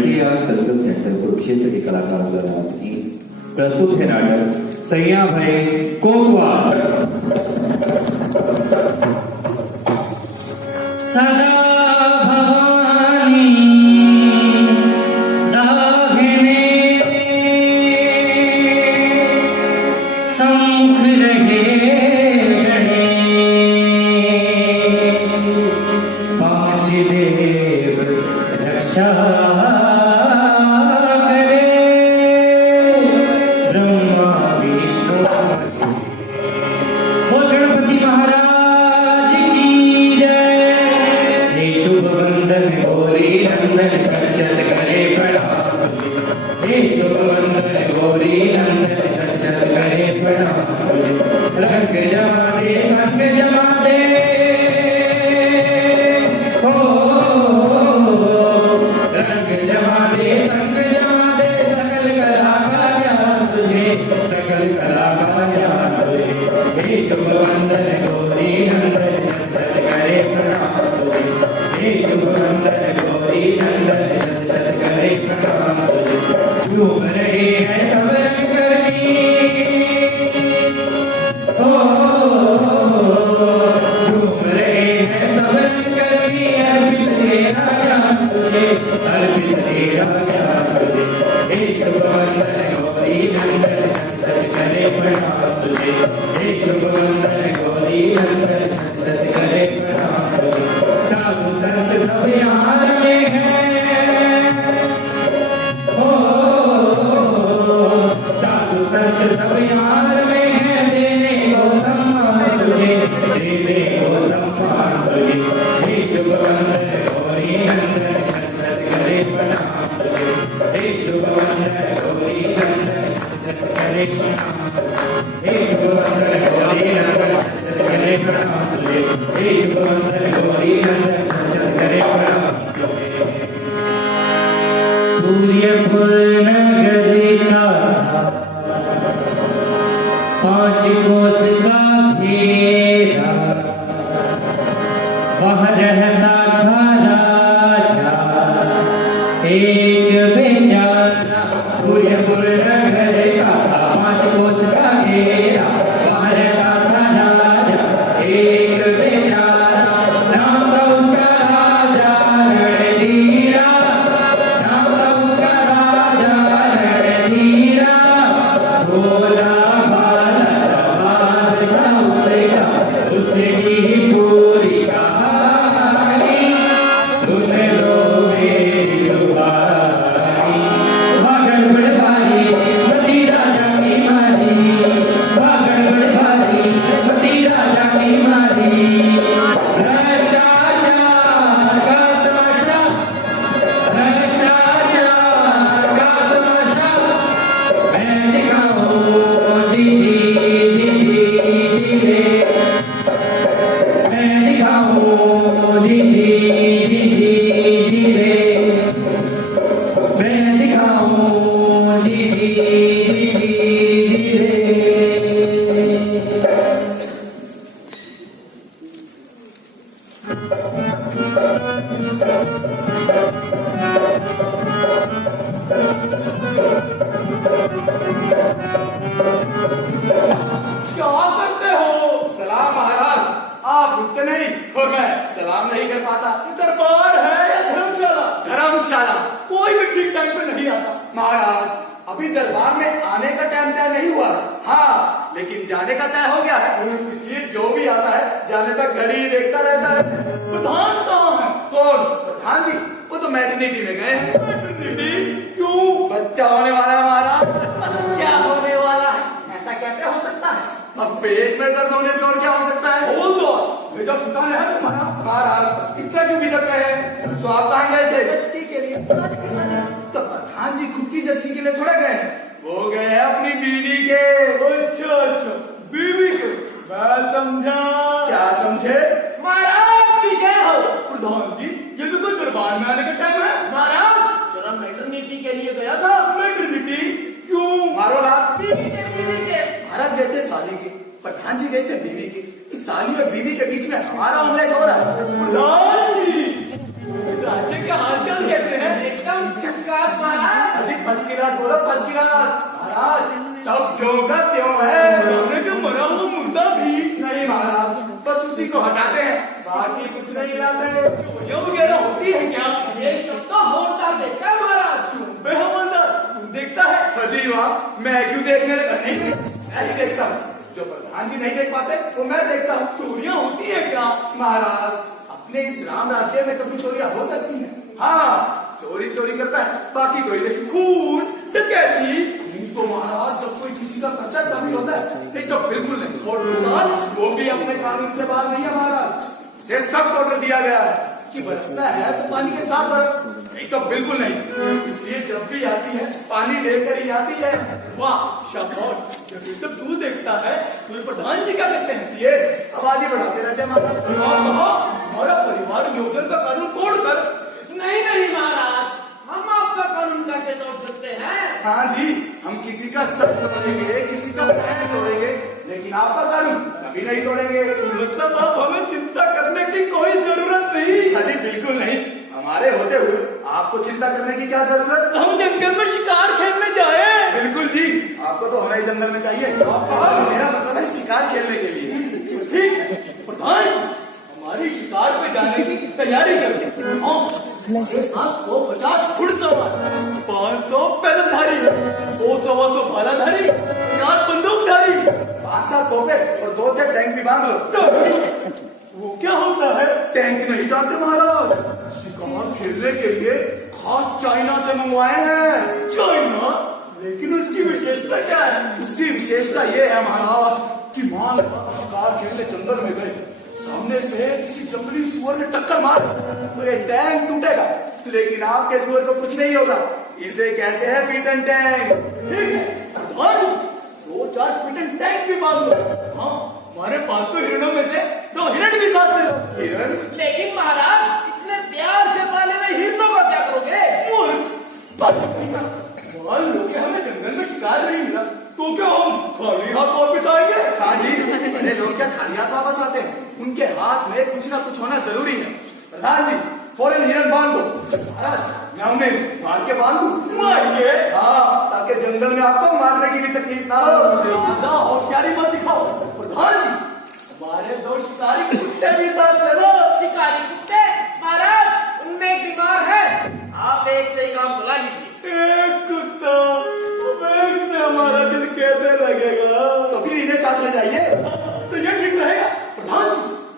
Multi art cultural centre Kurukshetra के कलाकारों द्वारा प्रस्तुत है नाटक सैया भय कोतवाल। सदा भवानी दाहिने सम्मुख रहे गणेश, पांच देव रक्षा करे, ब्रह्मा विष्णु बोल गणपति महाराज की जय। हे शुभ वंदन गौरी नंदन सचत करे प्रणाम, हे शुभ वंदन गौरी नंदन सचत करे प्रणाम। रंग जमा दे संग जमा दे हो, रंग जमा दे संग जमा दे, सकल कला का ज्ञान तुझे, सकल कला का ज्ञान तुझे। हे शुभ वंदन गौरी नंदन सचत करे प्रणाम तुझे, हे शुभ वंदन गौरी नंदन सचत करे प्रणाम तुझे। झूम रहे हैं सब रंग करनी हो, झूम रहे हैं सब रंग करनी, अर्पित तेरा ज्ञान तुझे, अर्पित तेरा ज्ञान तुझे। हे शुभ वंदन गौरी नंदन सचत करे प्रणाम तुझे, हे शुभ वंदन गौरी नंदन सचत करे प्रणाम तुझे। साधु संत सब यहाँ रमे हैं हो, साधु संत सब यहाँ रमे हैं, देने को सम्मान तुझे, देने को सम्मान तुझे। हे शुभ वंदन गौरी नंदन सचत करे प्रणाम तुझे, हे शुभ वंदन गौरी नंदन सचत करे प्रणाम तुझे, हे शुभ वंदन गौरी नंदन सचत करे प्रणाम तुझे, हे शुभ वंदन गौरी नंदन सचत करे प्रणाम तुझे। सूर्यपुर नगर का पांच कोस का घेरा, वहाँ रहता था राजा एक बेचारा। सूर्यपुर नगर का पांच कोस का घेरा, वहाँ रहता था राजा एक बेचारा। नाम था उसका राजा रणधीरा, नाम था उसका राजा रणधीरा। भोला भाला सवार था उसका, उसकी पूरी कहानी सुन लो मेरी जुबानी। भागड़ बड़ भारी पति राजा की मारी, भागड़ बड़ भारी पति राजा की मारी। भ्रष्टाचार का तमाशा, भ्रष्टाचार का तमाशा मैं दिखाऊं जी जी जी जी जी रे, मैं दिखाऊं जी जी जी जी जी रे, मैं दिखाऊं जी जी जी जी जी रे। क्या करते हो? सलाम महाराज, आप उठते नहीं और मैं सलाम नहीं कर पाता। दरबार है या धर्मशाला? धर्मशाला। कोई भी ठीक टाइम पे नहीं आता। महाराज, अभी दरबार में आने का टाइम तय नहीं हुआ। हाँ, लेकिन जाने का तय हो गया है, इसलिए जो भी आता है जाने तक घड़ी देखता रहता है। प्रधान कहाँ है? कौन? प्रधान जी, वो तो मैटरनिटी में गए हैं। मैटरनिटी? क्यों? बच्चा होने वाला है महाराज। बच्चा होने वाला है? ऐसा कैसे हो सकता है? अब पेट में दर्द होने से और क्या हो सकता है? बोल दो, बेटा पिता है तुम्हारा। महाराज, इतना क्यों बिगड़ रहे हैं? सो आप कहाँ गए थे? जचकी के लिए। तो प्रधान जी खुद की जचकी के लिए थोड़ा गए, वो गए हैं अपनी बीवी के। अच्छा अच्छा, बीवी के। मैं समझा। क्या समझे? महाराज की जय हो। प्रधान जी, ये भी कोई दरबार में आने का टाइम है? महाराज, जरा मैटरनिटी के लिए गया था। मैटरनिटी? क्यों? मारो लात। बीवी के। महाराज गए थे साली के, प्रधान जी गए थे बीवी के। इस साली और बीवी के बीच में हमारा ऑमलेट हो रहा है। प्रधान जी, राज्य के हालचाल कैसे हैं? एकदम चक्का फर्स्ट क्लास बोलो, फर्स्ट क्लास। महाराज सब जो का त्यों है, रोने के मरा हुआ मुर्दा भी नहीं महाराज, बस उसी को हटाते हैं, बाकी कुछ नहीं लाते। चोरियां वगैरह होती है क्या? ये सब तो हवलदार देखता है महाराज। बे हवलदार तू देखता है? अजी वाह, मैं क्यों देखने नहीं, मैं ही देखता हूँ। जो प्रधान जी नहीं देख पाते वो मैं देखता हूँ। चोरियां होती है क्या? महाराज अपने इस राम राज्य में कभी चोरियां हो सकती है? हाँ, चोरी चोरी करता है, बाकी कोई नहीं। खून डकैती तो महाराज जब कोई किसी का खर्चा कभी होता है नहीं तो बिल्कुल नहीं। और नुकसान वो भी अपने कानून से बाहर नहीं है महाराज। से सख्त ऑर्डर दिया गया है कि बरसना है तो पानी के साथ बरस, नहीं तो बिल्कुल नहीं। इसलिए जब भी आती है पानी लेकर ही आती है। वाह शाबाश, जब ये सब तू देखता है तो प्रधान जी क्या कहते हैं? ये आबादी बढ़ाते रहते हैं महाराज। हमारा परिवार योजन का कानून तोड़कर। नहीं नहीं महाराज, हम आपका कानून कैसे तोड़ सकते हैं? हाँ जी, हम किसी का सब तोड़ेंगे, किसी का पैर तोड़ेंगे, लेकिन आपका कानून कभी नहीं तोड़ेंगे। मतलब आप हमें चिंता करने की कोई जरूरत नहीं? हाँ जी बिल्कुल नहीं, हमारे होते हुए आपको चिंता करने की क्या जरूरत? हम जंगल में शिकार खेलने जाए। बिल्कुल जी, आपको तो होना ही जंगल में चाहिए। मेरा मतलब है शिकार खेलने के लिए। ठीक प्रधान, हमारी शिकार पे जाने की तैयारी करते हैं। 150 घुड़सवार, 500 पैदलधारी, 100-125 भालाधारी, 4 बंदूकधारी, 5-7 तोपे और 2-6 टैंक भी बांध लो। वो क्या होता है? टैंक नहीं जानते महाराज? शिकार खेलने के लिए खास चाइना से मंगवाए हैं। चाइना? लेकिन उसकी विशेषता क्या है? उसकी विशेषता ये है महाराज कि मान लो शिकार खेलने जंगल में गए, सामने से किसी जंगली सुअर ने टक्कर मार तो ये टैंक टूटेगा, लेकिन आपके सुअर को कुछ नहीं होगा। इसे कहते हैं पीटन टैंक। ठीक है, और 2-4 पीटन टैंक भी मांग लो। हाँ, हमारे पास तो हिरणों में से 2 हिरण भी साथ ले लो। हिरण? लेकिन महाराज इतने प्यार से पाले हुए हिरणों को क्या करोगे? मान लो कि हमें जंगल में शिकार नहीं मिला तो क्या हम खाली हाथ वापस आएंगे? हाँ जी, बड़े लोग क्या खाली हाथ वापस आते हैं? उनके हाथ में कुछ ना कुछ होना जरूरी है। प्रधान जी फौरन हिरण बांध दो। महाराज मैं उन्हें मार के बांध दूं? मार के? हाँ, ताकि जंगल में आपको मारने की भी तकलीफ ना हो। होशियारी मत दिखाओ। प्रधान जी हमारे 2 शिकारी कुत्ते भी साथ ले लो। शिकारी कुत्ते? महाराज उनमें एक बीमार है, आप एक से ही काम चला लीजिए। एक कुत्ता, एक से हमारा दिल कैसे लगेगा? तो फिर इन्हें साथ ले जाइए तो ये ठीक रहेगा। प्रधान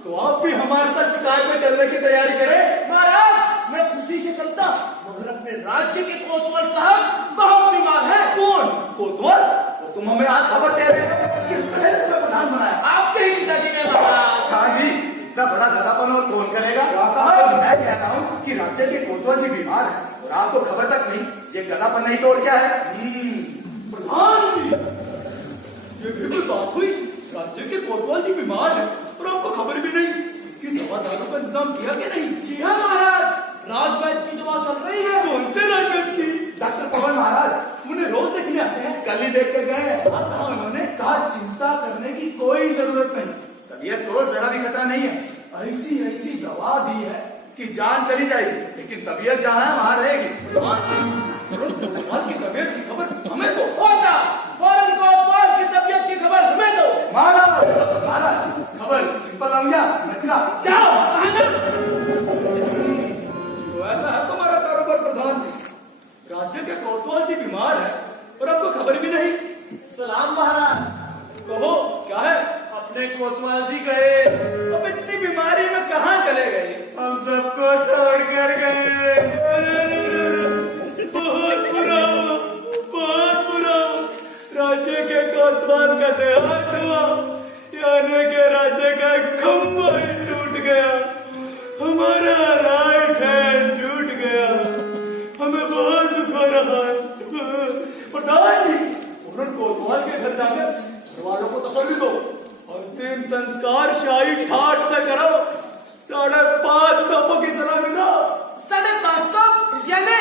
तो आप भी हमारे साथ शिकार पे चलने की तैयारी करें। महाराज मैं खुशी से चलता, मगर अपने राज्य के कोतवाल साहब बहुत बीमार है। कौन कोतवाल? तो तुम हमें आज खबर दे रहे हो कि प्रधान बनाया आपके ही पिताजी ने महाराज। हाँ जी, इतना बड़ा गधापन और कौन करेगा? तो मैं कहता हूँ कि राज्य के कोतवाल जी बीमार है और आपको खबर तक नहीं। ये गधापन नहीं तो और क्या है? प्रधान जी ये बिल्कुल बात हुई, राज्य के कोतवाल जी बीमार है और आपको खबर भी नहीं कि दवा दारू का इंतजाम किया कि नहीं? जी हाँ महाराज, राजवैद्य की दवा चल रही है। कौन से राजवैद्य की? डॉक्टर पवन महाराज उन्हें रोज देखने आते हैं, कल ही देख कर गए। उन्होंने कहा चिंता करने की कोई जरूरत नहीं, तबीयत को जरा भी खतरा नहीं है। ऐसी ऐसी दवा दी है कि जान चली जाएगी लेकिन तबीयत जहाँ है वहाँ रहेगी। कोतवाल की तबीयत की खबर हमें दो। फौरन कोतवाल की तबीयत की खबर हमें दो। महाराज खबर सिंपल लौंगिया नटका जाओ। तो ऐसा है तुम्हारा कारोबार प्रधान जी, राज्य के कोतवाल जी बीमार है और आपको खबर भी नहीं। सलाम महाराज। कहो क्या है? अपने कोतवाल जी गए, अब इतनी बीमारी में कहाँ चले गए? हम सबको छोड़ कर गए। बहुत बुरा, बहुत बुरा। राज्य के कोतवाल का देहांत हुआ, यानी के राज्य का खंभा ही टूट गया, हमारा राइट हैंड टूट गया, हमें बहुत दुख हो रहा है। प्रधान जी कोतवाल के घर जाकर वालों को तसल्ली दो, अंतिम संस्कार शाही ठाट से करो, 5.5 तोपों की सलामी दो। 5.5 तोप यानी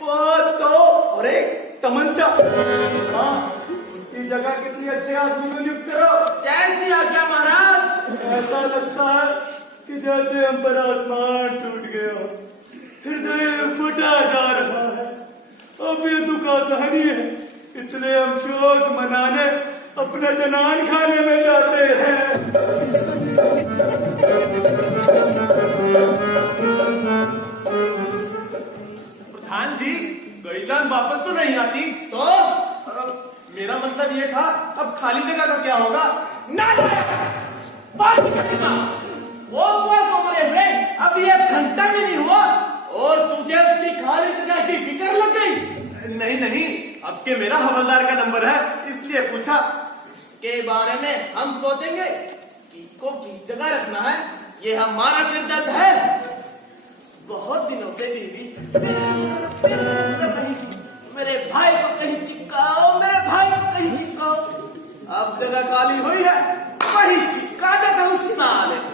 5 तोप और 1 तमंचा। हाँ, उनकी जगह किसी अच्छे आदमी को नियुक्त करो। जैसी आज्ञा महाराज। ऐसा लगता है कि जैसे हम पर आसमान टूट गया, हृदय फटा जा रहा है अब ये दुख आसानी है, इसलिए हम शोक मनाने अपना जनान खाने में जाते हैं। प्रधान जी, गई जान वापस तो नहीं आती। तो मेरा मतलब ये था, अब खाली जगह का क्या होगा? कोतवाल को मरे हुए अभी 1 घंटा भी नहीं हुआ और तुझे उसकी खाली जगह की फिक्र लग गई। नहीं नहीं, अब के मेरा हवलदार का नंबर है, इसलिए पूछा। के बारे में हम सोचेंगे किसको किस जगह रखना है, ये हमारा सिरदर्द है। बहुत दिनों से बीवी मेरे भाई को कहीं चिपकाओ, मेरे भाई को कहीं चिपकाओ। अब जगह खाली हुई है, वही चिपका देता हूँ साले को।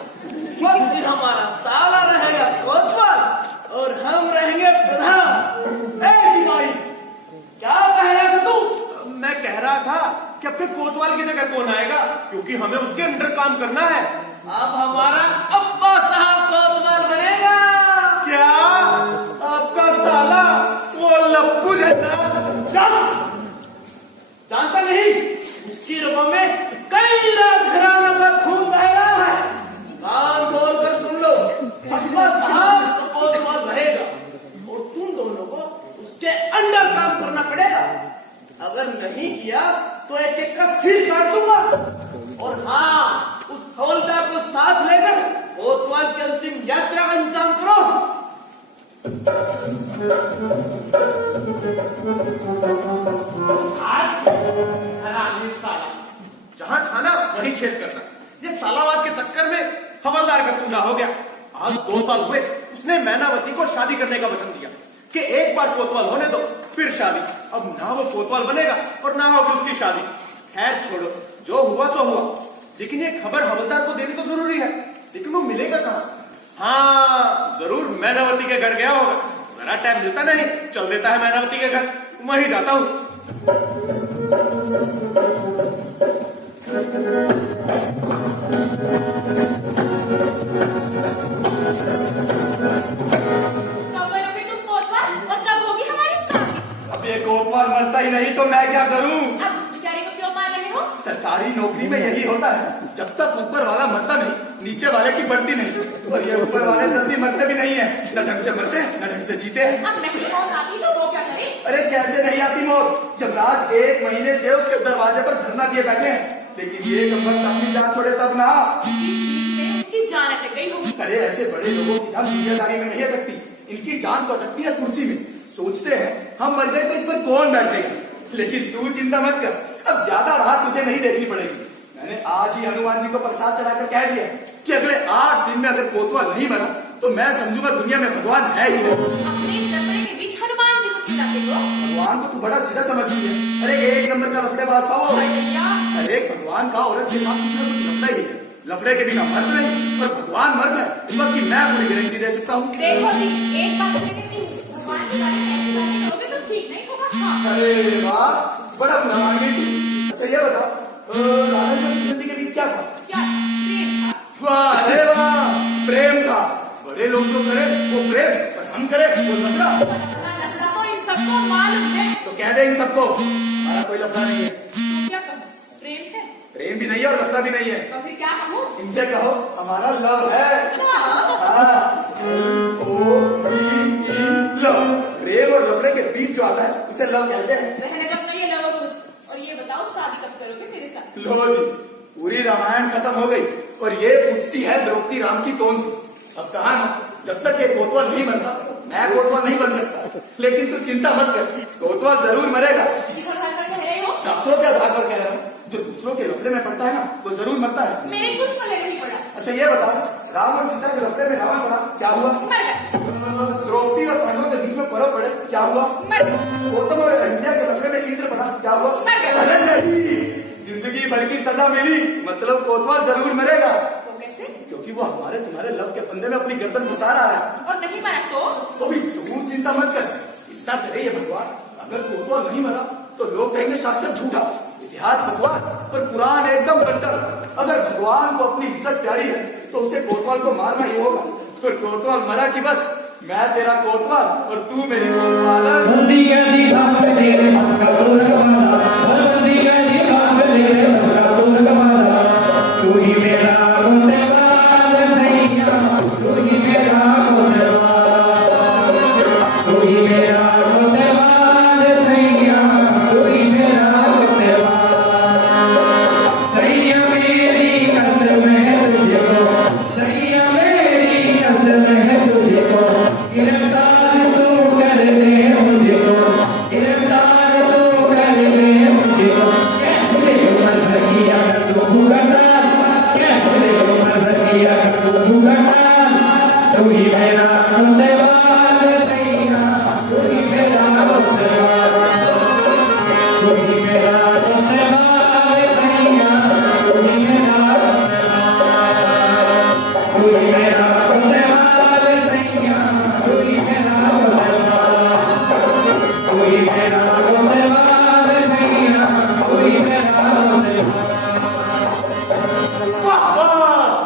उस दिन हमारा साला रहेगा कोतवाल और हम रहेंगे प्रधान। ए सिपाही, क्या कह रहा था तू? मैं कह रहा था कि अब के कोतवाल की जगह कौन आएगा, क्योंकि हमें उसके अंडर काम करना है। अब हमारा अब्बा साहब कोतवाल बनेगा। क्या आपका साला वो लप्पू झंडा? जानता नहीं, उसकी रगों में कई राजघरानों का खून बह रहा है। कान खोल कर सुन लो, अब्बा साहब तो कोतवाल बनेगा और तुम दोनों को उसके अंडर काम करना पड़ेगा। अगर नहीं किया तो एक एक का सिर काट दूंगा। और हाँ, उस हवलदार को साथ लेकर कोतवाल की अंतिम यात्रा का इंतजाम करो। जहां खाना वही छेद करना। ये सालावाद के चक्कर में हवलदार का टूना हो गया। आज 2 साल हुए उसने मैनावती को शादी करने का वचन दिया कि एक बार कोतवाल होने दो फिर शादी। अब ना वो कोतवाल बनेगा और ना होगी उसकी शादी। खैर छोड़ो, जो हुआ सो हुआ, लेकिन ये खबर हवलदार को देनी तो जरूरी है। लेकिन वो मिलेगा कहाँ? हाँ, जरूर मैनावती के घर गया होगा। जरा टाइम मिलता नहीं, चल देता है मैनावती के घर, वहीं जाता हूँ। कोतवाल मरता ही नहीं तो मैं क्या करूं? अब उस बेचारे को क्यों मार रहे हो? सरकारी नौकरी में यही होता है, जब तक ऊपर वाला मरता नहीं, नीचे वाले की बढ़ती नहीं। और ये ऊपर वाले जल्दी मरते भी नहीं है, न ढंग से मरते न ढंग से जीते हैं। अब नहीं मौत आती तो वो क्या करे? अरे कैसे नहीं आती मौत? यमराज 1 महीने से उसके दरवाजे पर धरना दिए बैठे हैं, लेकिन ये कब्र अपनी जान छोड़े तब ना। उसकी जान अटक गई होगी। अरे ऐसे बड़े लोगों की जान दुनियादारी में नहीं अटकती, इनकी जान तो अटकती है कुर्सी में। सोचते हैं हम मर गए तो इस पर कौन बैठेगा, लेकिन तू चिंता मत कर, अब ज्यादा रात तुझे नहीं देखनी पड़ेगी। मैंने आज ही हनुमान जी को प्रसाद चढ़ाकर कह दिया कि अगले 8 दिन में अगर कोतवाल नहीं बना तो मैं समझूंगा दुनिया में भगवान है ही नहीं। अपने लफड़े के बीच हनुमान जी को खिलाते हो। भगवान को तू बड़ा सीधा समझती है। अरे 1 नंबर का लफड़ेबाज था वो। अरे भगवान का औरत के साथ कुछ लफड़ा ही है। लफड़े के बिना मर्द नहीं, और भगवान मर्द है, इस बात की मैं पूरी गारंटी दे सकता हूँ। देखो जी, एक बात भगवान के बारे में ऐसी बातें करोगे तो ठीक नहीं होगा। हाँ। अरे वाह, बड़ा बुलानी थी। अच्छा ये बताओ, राधा कृष्ण जी के बीच क्या था? क्या प्रेम था? वाह, अरे वाह, प्रेम था। बड़े लोग तो करे वो प्रेम, पर हम करे वो लफड़ा। लफड़ा तो इन सबको मालूम है। तो कह दे इन सबको हमारा कोई लफड़ा नहीं है। तो क्या कहूँ? प्रेम है? प्रेम भी नहीं है और लफड़ा भी नहीं है। तो फिर क्या कहूँ? इनसे कहो हमारा लव है। हाँ। लव, प्रेम और लफड़े के बीच जो आता है उसे लव कहते हैं। रहने दो तो ये लव कुछ। और ये बताओ, शादी कब करोगे मेरे साथ? लो जी, पूरी रामायण खत्म हो गई और ये पूछती है द्रौपदी राम की कौन सी। अब कहा ना, जब तक ये कोतवाल नहीं बनता मैं कोतवाल नहीं बन सकता। लेकिन तू चिंता मत कर, कोतवाल जरूर मरेगा। किस आधार पर कह रहे हो? शास्त्रों के आधार पर कह रहा हूँ। जो दूसरों के लफड़े में पड़ता है ना, वो जरूर मरता है। मेरे कुछ फले नहीं पड़ा। अच्छा ये बताओ, राम और सीता के लफड़े में रावण पड़ा, क्या हुआ? मर गए। द्रौपदी और पांडवों के बीच में पर्व पड़े, क्या हुआ? मर गए। गौतम और अहिल्या के लफड़े में इंद्र पड़ा, क्या हुआ? मर गए। अरे नहीं, जिंदगी भर की सजा मिली, मतलब कोतवाल जरूर मरेगा। वो कैसे? क्योंकि वो हमारे तुम्हारे लव के फंदे में अपनी गर्दन घुसा रहा है। और नहीं मरा तो भी तू चिंता मत कर, इतना करे ये भगवान, अगर कोतवाल नहीं मरा तो लोग कहेंगे शास्त्र झूठा, इतिहास भगवान और पुराण एकदम बंटर। अगर भगवान को अपनी इज्जत प्यारी है तो उसे कोतवाल को मारना ही होगा। फिर कोतवाल मरा कि बस मैं तेरा कोतवाल और तू मेरी कोतवाल। बंदी कहती भाग तेरे सबका सुरग वाला, बंदी कहती भाग तेरे सबका सुरग वाला, तू ही मेरा कोतवाल सैया, तू ही मेरा कोतवाल, तू ही मेरा कोतवाल सैया, तू ही मेरा कोतवाल। सैया मेरी कसम है तुझको, सैया मेरी कसम है तुझको, गिरफ्तार तू कर ले मुझको, गिरफ्तार तू कर ले मुझको। कहते उमर भगिया तू भुगतान, कहते उमर भगिया तू भुगतान, तू ही मेरा कोतवाल सैया, तू ही मेरा कोतवाल, तू ही मेरा कोतवाल सैया, तू ही मेरा कोतवाल, तू ही मेरा कोतवाल सैया, तू ही मेरा कोतवाल, तू ही मेरा कोतवाल सैया, तू ही मेरा कोतवाल। वाह वाह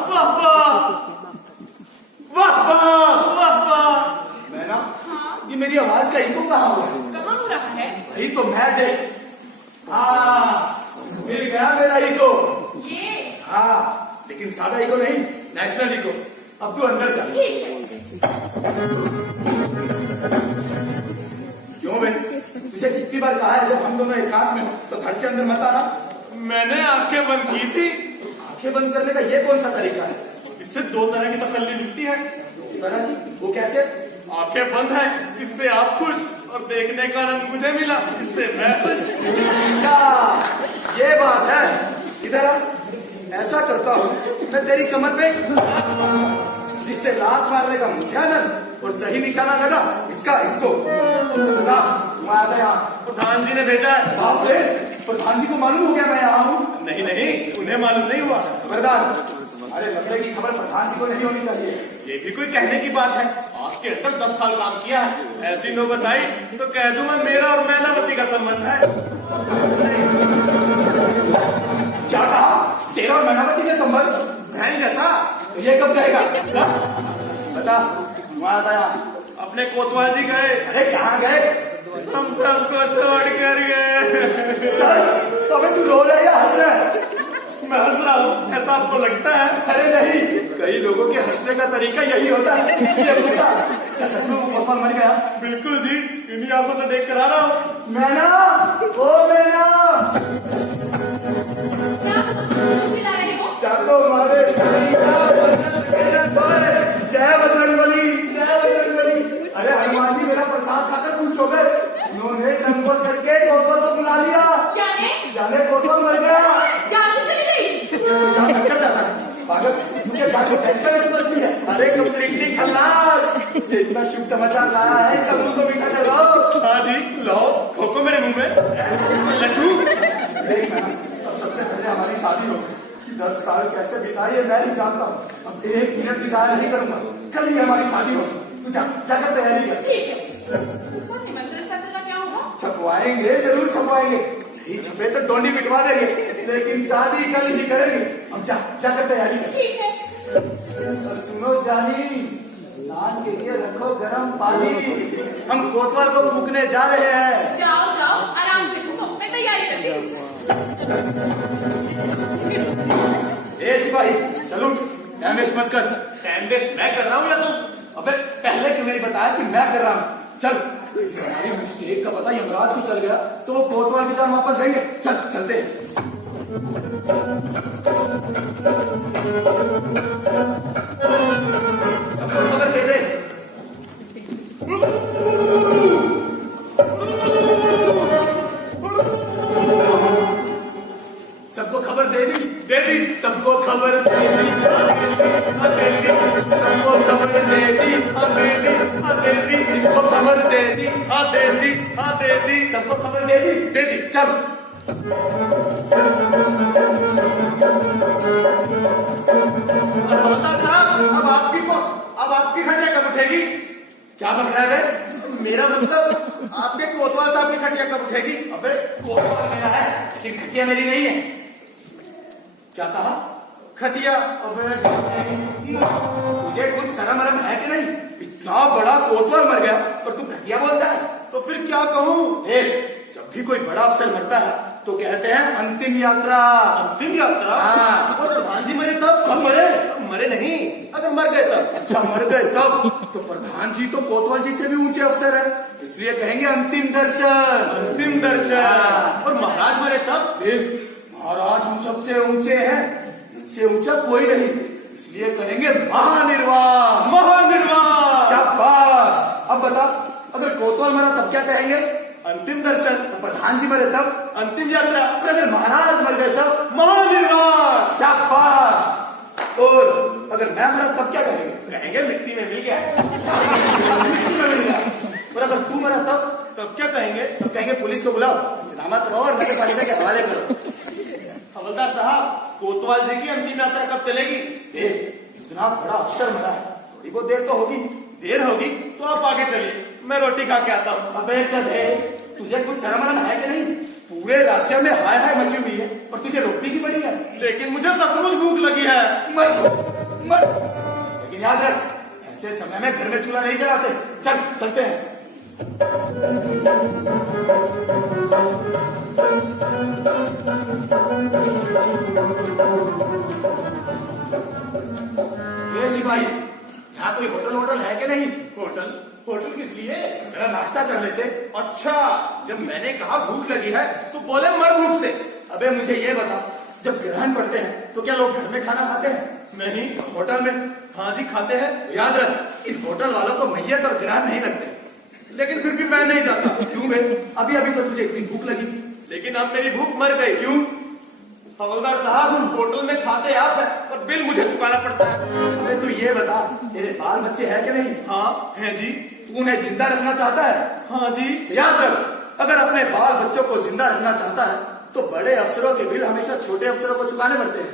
वाह वाह वाह वाह वाह। मैं ना, ये मेरी आवाज का इको कहाँ हुआ? कहाँ हो रहा है? वही तो मैं देख। हाँ, मिल गया मेरा इको। ये हाँ, लेकिन सादा इको नहीं, नेशनल इको। अब तू अंदर जा। ठीक है। क्यों बे? तुझे कितनी बार कहा है जब हम दोनों एकांत में हो तो घर से अंदर मत आना। मैंने आंखें बंद की थी। आंखें बंद करने का ये कौन सा तरीका है? इससे दो तरह की तसल्ली मिलती है। दो तरह की? वो कैसे? आंखें बंद है, इससे आप खुश, और देखने का आनंद मुझे मिला, इससे मैं खुश। अच्छा, ये बात है। इधर आ, ऐसा करता हूँ मैं तेरी कमर पे, जिससे लात मारने का मुझे आनंद और सही निशाना लगा इसका इसको लगा। मैं आ गया। प्रधान जी ने भेजा है। बाप रे, प्रधान जी को मालूम हो गया मैं यहाँ हूँ? नहीं नहीं, उन्हें मालूम नहीं हुआ। खबरदार, अरे मसले की खबर प्रधान जी को नहीं होनी चाहिए। ये भी कोई कहने की बात है। आपके अंदर 10 साल काम किया है, ऐसी नौबत आई तो कह दूंगा मेरा और मैनावती का संबंध है। क्या कहा? तेरा और मैनावती के संबंध? बहन जैसा। तो ये कब कहेगा? बता, वहां आया। अपने कोतवाल जी गए, अरे कहाँ गए? हम सबको छोड़ कर गए। सर, अबे तू रो रहा है या हंस रहा है? मैं हंस रहा हूँ, ऐसा आपको लगता है? अरे नहीं, कई लोगों के हंसने का तरीका यही होता है। ये पूछा, क्या सच में वो कोतवाल मर गया? बिल्कुल जी, इन्हीं आंखों से देख कर आ रहा हूँ। मैना, ओ मैना, क्या तुम चिल्ला रहे हो? चाको मारे सैया, जय बजरंगबली, जय बजरंगबली। अरे हनुमान जी मेरा प्रसाद खाकर खुश हो गए। उन्होंने ट्रांसफर करके कोतवाल को बुला लिया। जाने जाने कोतवाल मर गया। जाने चली गई। जहाँ टक्कर जाता है पागल, मुझे जाके टक्कर समझती है। अरे कंप्लीटली खल्लास। ये इतना शुभ समाचार लाया है, इसका मुंह तो मीठा करो। हाँ जी, लाओ, ठोको मेरे मुंह में लड्डू। देखना, अब सबसे पहले हमारी शादी हो। 10 साल कैसे बिताए मैं ही जानता हूँ। अब 1 मिनट भी जाया नहीं करूंगा। कल ही हमारी शादी हो। तू जाकर तैयारी कर। ठीक है। उसका निमंत्रण पत्र का क्या होगा? छपवाएंगे, जरूर छपवाएंगे। नहीं छपे तो डोंडी पिटवा देंगे, लेकिन शादी कल ही करेंगे। अब जाकर तैयारी कर। ठीक है। और सुनो जानी, स्नान के लिए रखो गर्म पानी। हम कोतवाल को फूकने जा रहे हैं। जाओ जाओ, आराम से घूमो, मैं तैयारी करती हूँ। ए सिपाही, चलो टाइम वेस्ट मत कर। टाइम वेस्ट मैं कर रहा हूँ या तुम? अबे पहले क्यों नहीं बताया कि मैं कर रहा हूँ? चल, हमारी मिस्टेक का पता यमराज को चल गया तो वो कोतवाल की जान वापस देंगे। चल चलते हैं। सबको खबर दे दे। सबको खबर दे दी, दे दी। सबको खबर दे दी, सबको खबर दे दी, सबको खबर दे दी, सबको खबर दे दी। चल। अब आपकी खटिया कब उठेगी? क्या बक रहा है? मेरा मतलब आपके कोतवाल साहब की खटिया कब उठेगी? अबे कोतवाल मेरा है, लेकिन खटिया मेरी नहीं है। क्या कहा? खटिया। अबे तुझे कुछ शर्म वरम है कि नहीं? इतना बड़ा कोतवाल मर गया और तू घटिया बोलता है। तो फिर क्या कहूँ? जब भी कोई बड़ा अफसर मरता है तो कहते हैं अंतिम यात्रा। अंतिम यात्रा? हाँ। और प्रधान जी मरे तब? कब मरे? मरे नहीं, अगर मर गए तब। अच्छा, मर गए तब? तो प्रधान जी तो कोतवाल जी से भी ऊंचे अफसर है, इसलिए कहेंगे अंतिम दर्शन। अंतिम दर्शन। हाँ। और महाराज मरे तब? देख महाराज हम सबसे ऊंचे हैं, उनसे ऊंचा कोई नहीं, इसलिए कहेंगे महानिर्वाण। महानिर्वाण। शाबाश। अब बता, अगर कोतवाल मरा तब क्या कहेंगे? अंतिम दर्शन। तो प्रधान जी मरे तब? अंतिम यात्रा। और अगर महाराज मर गए तब? महानिर्वाण। शाबाश। और अगर मैं मरा तब क्या कहेंगे? कहेंगे मिट्टी में मिल गया। और अगर तू मरा तब क्या कहेंगे? तब कहेंगे पुलिस को बुलाओ, पंचनामा करो और नगर पालिका के हवाले करो। हवलदार साहब, कोतवाल जी की अंतिम यात्रा कब चलेगी? इतना बड़ा अफसर मरा है, थोड़ी बहुत देर तो होगी। देर होगी तो आप आगे चलिए, मैं रोटी खा के आता हूँ। अबे गधे, तुझे कुछ शर्म है कि नहीं? पूरे राज्य में हाय हाय मची हुई है और तुझे रोकने की पड़ी है। लेकिन मुझे सचमुच भूख लगी है। मर। लेकिन याद रख, ऐसे समय में घर में चूल्हा नहीं जलाते। चल चलते हैं। ये सिपाही, यहाँ कोई होटल है कि नहीं? होटल? होटल किस लिए? जरा नाश्ता कर लेते। अच्छा, जब मैंने कहा भूख लगी है तो बोले मर भूख से। अबे मुझे ये बता, जब ग्रहण पड़ते हैं तो क्या लोग घर में खाना खाते हैं? नहीं। होटल में? हाँ जी, खाते हैं। याद रख, इन होटल वालों को मैयत और ग्रहण नहीं लगते। लेकिन फिर भी मैं नहीं जाता। क्यों बे? अभी अभी तो तुझे इतनी भूख लगी थी। लेकिन अब मेरी भूख मर गई। क्यों? हवलदार साहब, होटल में खाते आप हैं और बिल मुझे चुकाना पड़ता है। अबे तू ये बता, तेरे बाल बच्चे हैं कि नहीं? हाँ हैं जी। तू उन्हें जिंदा रखना चाहता है? हाँ जी। याद रख, अगर अपने बाल बच्चों को जिंदा रखना चाहता है तो बड़े अफसरों के बिल हमेशा छोटे अफसरों को चुकाने पड़ते हैं।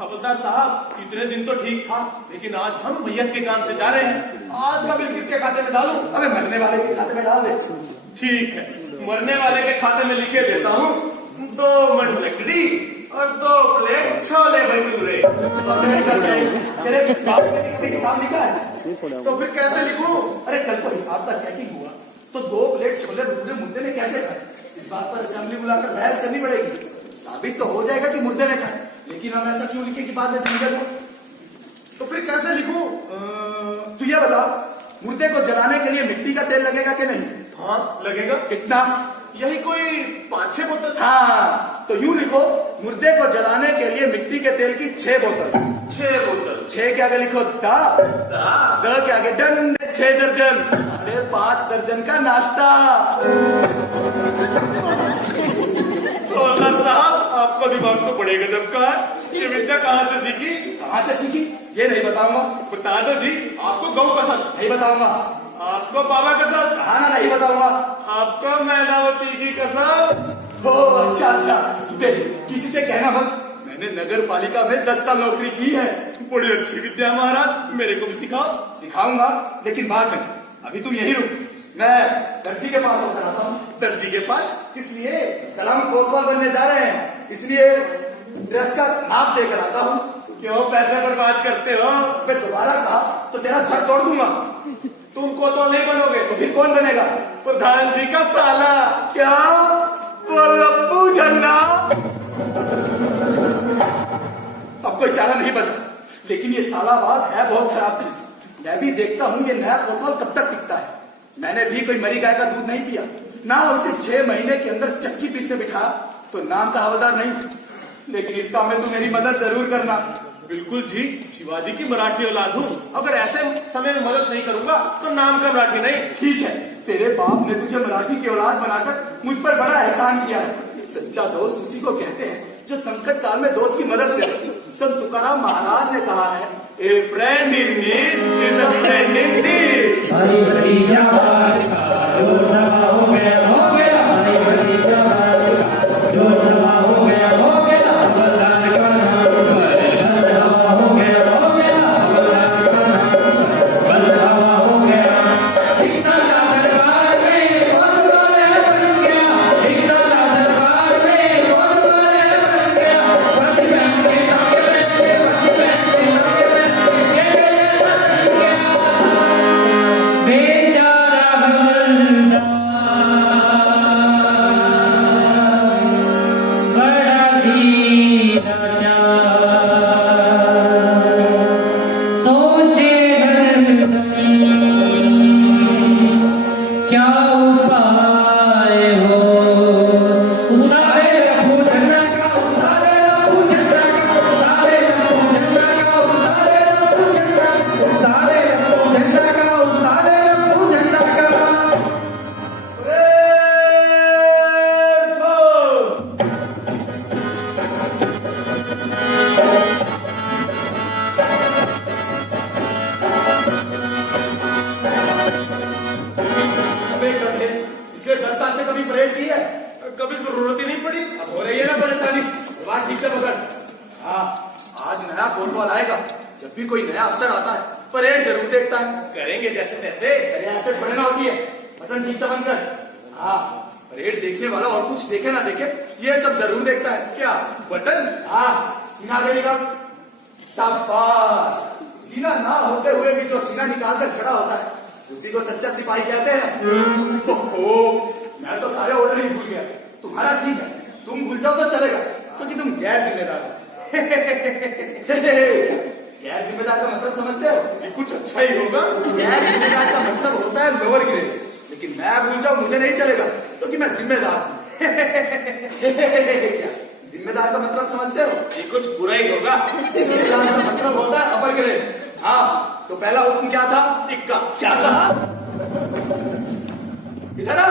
हवलदार साहब, इतने दिन तो ठीक था, लेकिन आज हम मैयत के काम से जा रहे हैं। आज का बिल किसके खाते में डालूं? अबे मरने वाले के खाते में डाल दे। ठीक है, मरने वाले के खाते में लिखे देता हूँ 2 मन लकड़ी और 2 प्लेट छोले भटूरे। तेरे बाप ने हिसाब लिखा है? तो फिर कैसे लिखूं? अरे कल को हिसाब का चेकिंग हुआ तो 2 प्लेट छोले भटूरे मुर्दे ने कैसे खाए? इस बात पर असेंबली बुलाकर बहस करनी पड़ेगी। साबित तो हो जाएगा कि मुर्दे ने खाए, लेकिन हम ऐसा क्यों लिखे कि बाद में झंझट हो? तो फिर कैसे लिखूं? तू ये बता, मुर्दे को जलाने के लिए मिट्टी का तेल लगेगा कि नहीं? हाँ लगेगा। कितना? यही कोई 5-6 बोतल। हाँ, तो यूं लिखो, मुर्दे को जलाने के लिए मिट्टी के तेल की 6 बोतल। 6 बोतल। 6 के आगे लिखो दा, द के आगे डन, 6 दर्जन। 5.5 दर्जन का नाश्ता। हवलदार साहब, आपका दिमाग तो बड़े गजब का है। ये विद्या कहाँ से सीखी? कहाँ से सीखी ये नहीं बताऊंगा। बता दो जी। आपको गौ पसंद? नहीं बताऊंगा। आपको बाबा कसम? खाना नहीं बताऊंगा। आपको मैनावती की कसम? ओ अच्छा अच्छा, देख किसी से कहना मत, मैंने नगर पालिका में 10 साल नौकरी की है। बड़ी अच्छी विद्या महाराज, मेरे को भी सिखाओ। सिखाऊंगा, लेकिन बाद में। अभी तुम यही रुक, मैं दर्जी के पास होकर आता हूँ। दर्जी के पास? किस लिए? कल हम कोतवाल बनने जा रहे हैं, इसलिए ड्रेस का नाप देकर आता हूँ। क्यों पैसे बर्बाद करते हो? मैं दोबारा कहा तो तेरा सर तोड़ दूंगा। तुमको तो नहीं बनोगे तो फिर कौन बनेगा? प्रधान जी का साला। क्या? वो लप्पू झंडा। अब कोई चारा नहीं बचा, लेकिन ये सालाबाद है बहुत खराब चीज। मैं भी देखता हूँ ये नया कोतवाल कब तक टिकता है। मैंने भी कोई मरी गाय का दूध नहीं पिया ना, उसे 6 महीने के अंदर चक्की पीसने बिठाया तो नाम का हवलदार नहीं। लेकिन इस काम में तू मेरी मदद जरूर करना। बिल्कुल जी, शिवाजी की मराठी औलाद हूँ। अगर ऐसे समय में मदद नहीं करूंगा तो नाम का मराठी नहीं। ठीक है, तेरे बाप ने तुझे मराठी की औलाद बनाकर मुझ पर बड़ा एहसान किया है। सच्चा दोस्त उसी को कहते हैं जो संकट काल में दोस्त की मदद करे। संत तुकाराम महाराज ने कहा है, a friend in need is a friend indeed. हरी भतीजा बात का जो सभा हो गया हो गया। हरी भतीजा बात का जो सभा हो गया हो गया। हवलदार का नाम पर बस हवा हो गया हो गया। हवलदार का नाम पर बस हवा हो गया। एक साला दरबार में कोतवाल बन गया। एक साला दरबार में कोतवाल बन गया। वर्दी पहन के नाके पहन के, वर्दी पहन के नाके पहन के बन गया। अफसर आता है परेड जरूर देखता है। करेंगे जैसे तैसे। अरे ऐसे थोड़े ना होती है, बटन ठीक से बंद कर। हाँ, परेड देखने वाला और कुछ देखे ना देखे ये सब जरूर देखता है। क्या बटन? हाँ, सीना आगे निकाल। शाबाश। सीना ना होते हुए भी जो सीना निकाल कर खड़ा होता है उसी को सच्चा सिपाही कहते हैं। ओहो, मैं तो सारे ऑर्डर ही भूल गया। तुम्हारा ठीक है, तुम भूल जाओ तो चलेगा, क्योंकि तुम गैर जिम्मेदार हो। गैर जिम्मेदार का मतलब समझते हो? ये कुछ अच्छा ही होगा। गैर जिम्मेदार का मतलब होता है लोअर ग्रेड, लेकिन मैं भूल जाऊं मुझे नहीं चलेगा, क्योंकि मैं जिम्मेदार हूं। जिम्मेदार का मतलब समझते हो? ये कुछ बुरा ही होगा। जिम्मेदार का मतलब होता है अपर ग्रेड। हाँ, तो पहला हुक्म क्या था? इक्का। क्या कहा? इधर आ।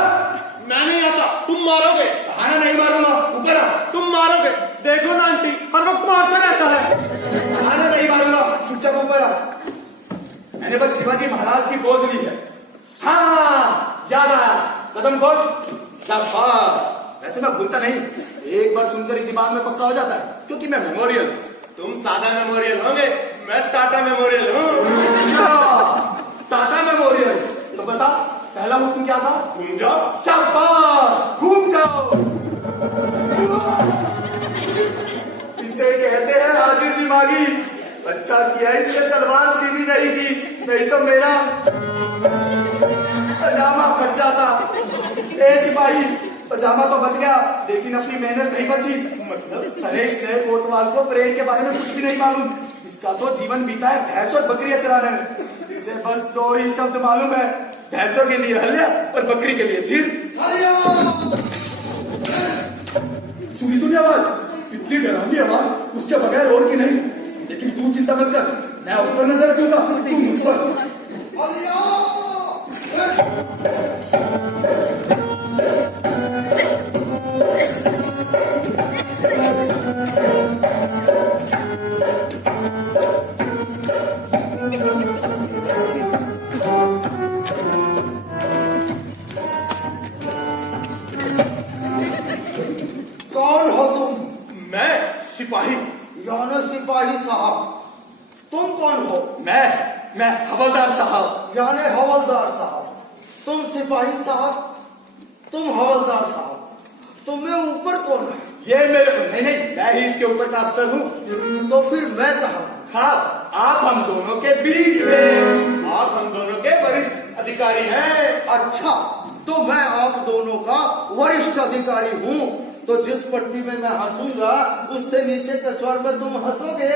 मैं नहीं आता, तुम मारोगे। बहाना नहीं मारूंगा, ऊपर आ। तुम मारोगे। देखो ना आंटी, हर वक्त मारता रहता है। बहाना नहीं मारूंगा, चुपचाप ऊपर आ। मैंने बस शिवाजी महाराज की पोज ली है। हाँ, याद आया, कदम खोल। शाबाश। वैसे मैं भूलता नहीं, एक बार सुनकर ही दिमाग में पक्का हो जाता है, क्योंकि मैं मेमोरियल हूं। तुम सादा मेमोरियल होंगे, मैं टाटा मेमोरियल हूँ। अच्छा, टाटा मेमोरियल। तो बता, पहला हुक्म क्या था? घूम जाओ। शाबाश, घूम जाओ। इसे कहते हैं हाजिर दिमागी। अच्छा किया इससे तलवार सीधी नहीं की, नहीं तो मेरा पजामा फट जाता। ए सिपाही, पजामा तो बच गया, लेकिन अपनी मेहनत नहीं बची। मतलब अरे इसने कोतवाल को परेड के बारे में कुछ भी नहीं मालूम। इसका तो जीवन बीता है भैंस और बकरियां चराने में। इसे बस दो ही शब्द मालूम है, भैंसों के लिए हल्या और बकरी के लिए फिर। सुनी तूने आवाज? इतनी डरावनी आवाज, उसके बगैर और की नहीं। लेकिन तू चिंता मत कर, मैं उस पर नजर रखूंगा, तू मुझ पर। कौन हो तुम? मैं सिपाही। यानी सिपाही साहब। तुम कौन हो? मैं हवलदार साहब। यानी हवलदार साहब। तुम सिपाही साहब, तुम हवलदार साहब। तुम्हें ऊपर कौन है? ये मेरे नहीं, मैं ही इसके ऊपर का अफसर हूँ। तो फिर मैं कहा? हाँ, आप हम दोनों के बीच में। आप हम दोनों के वरिष्ठ अधिकारी हैं। अच्छा, तो मैं आप दोनों का वरिष्ठ अधिकारी हूँ। तो जिस पट्टी में मैं हंसूंगा, उससे नीचे के स्वर में तुम हंसोगे।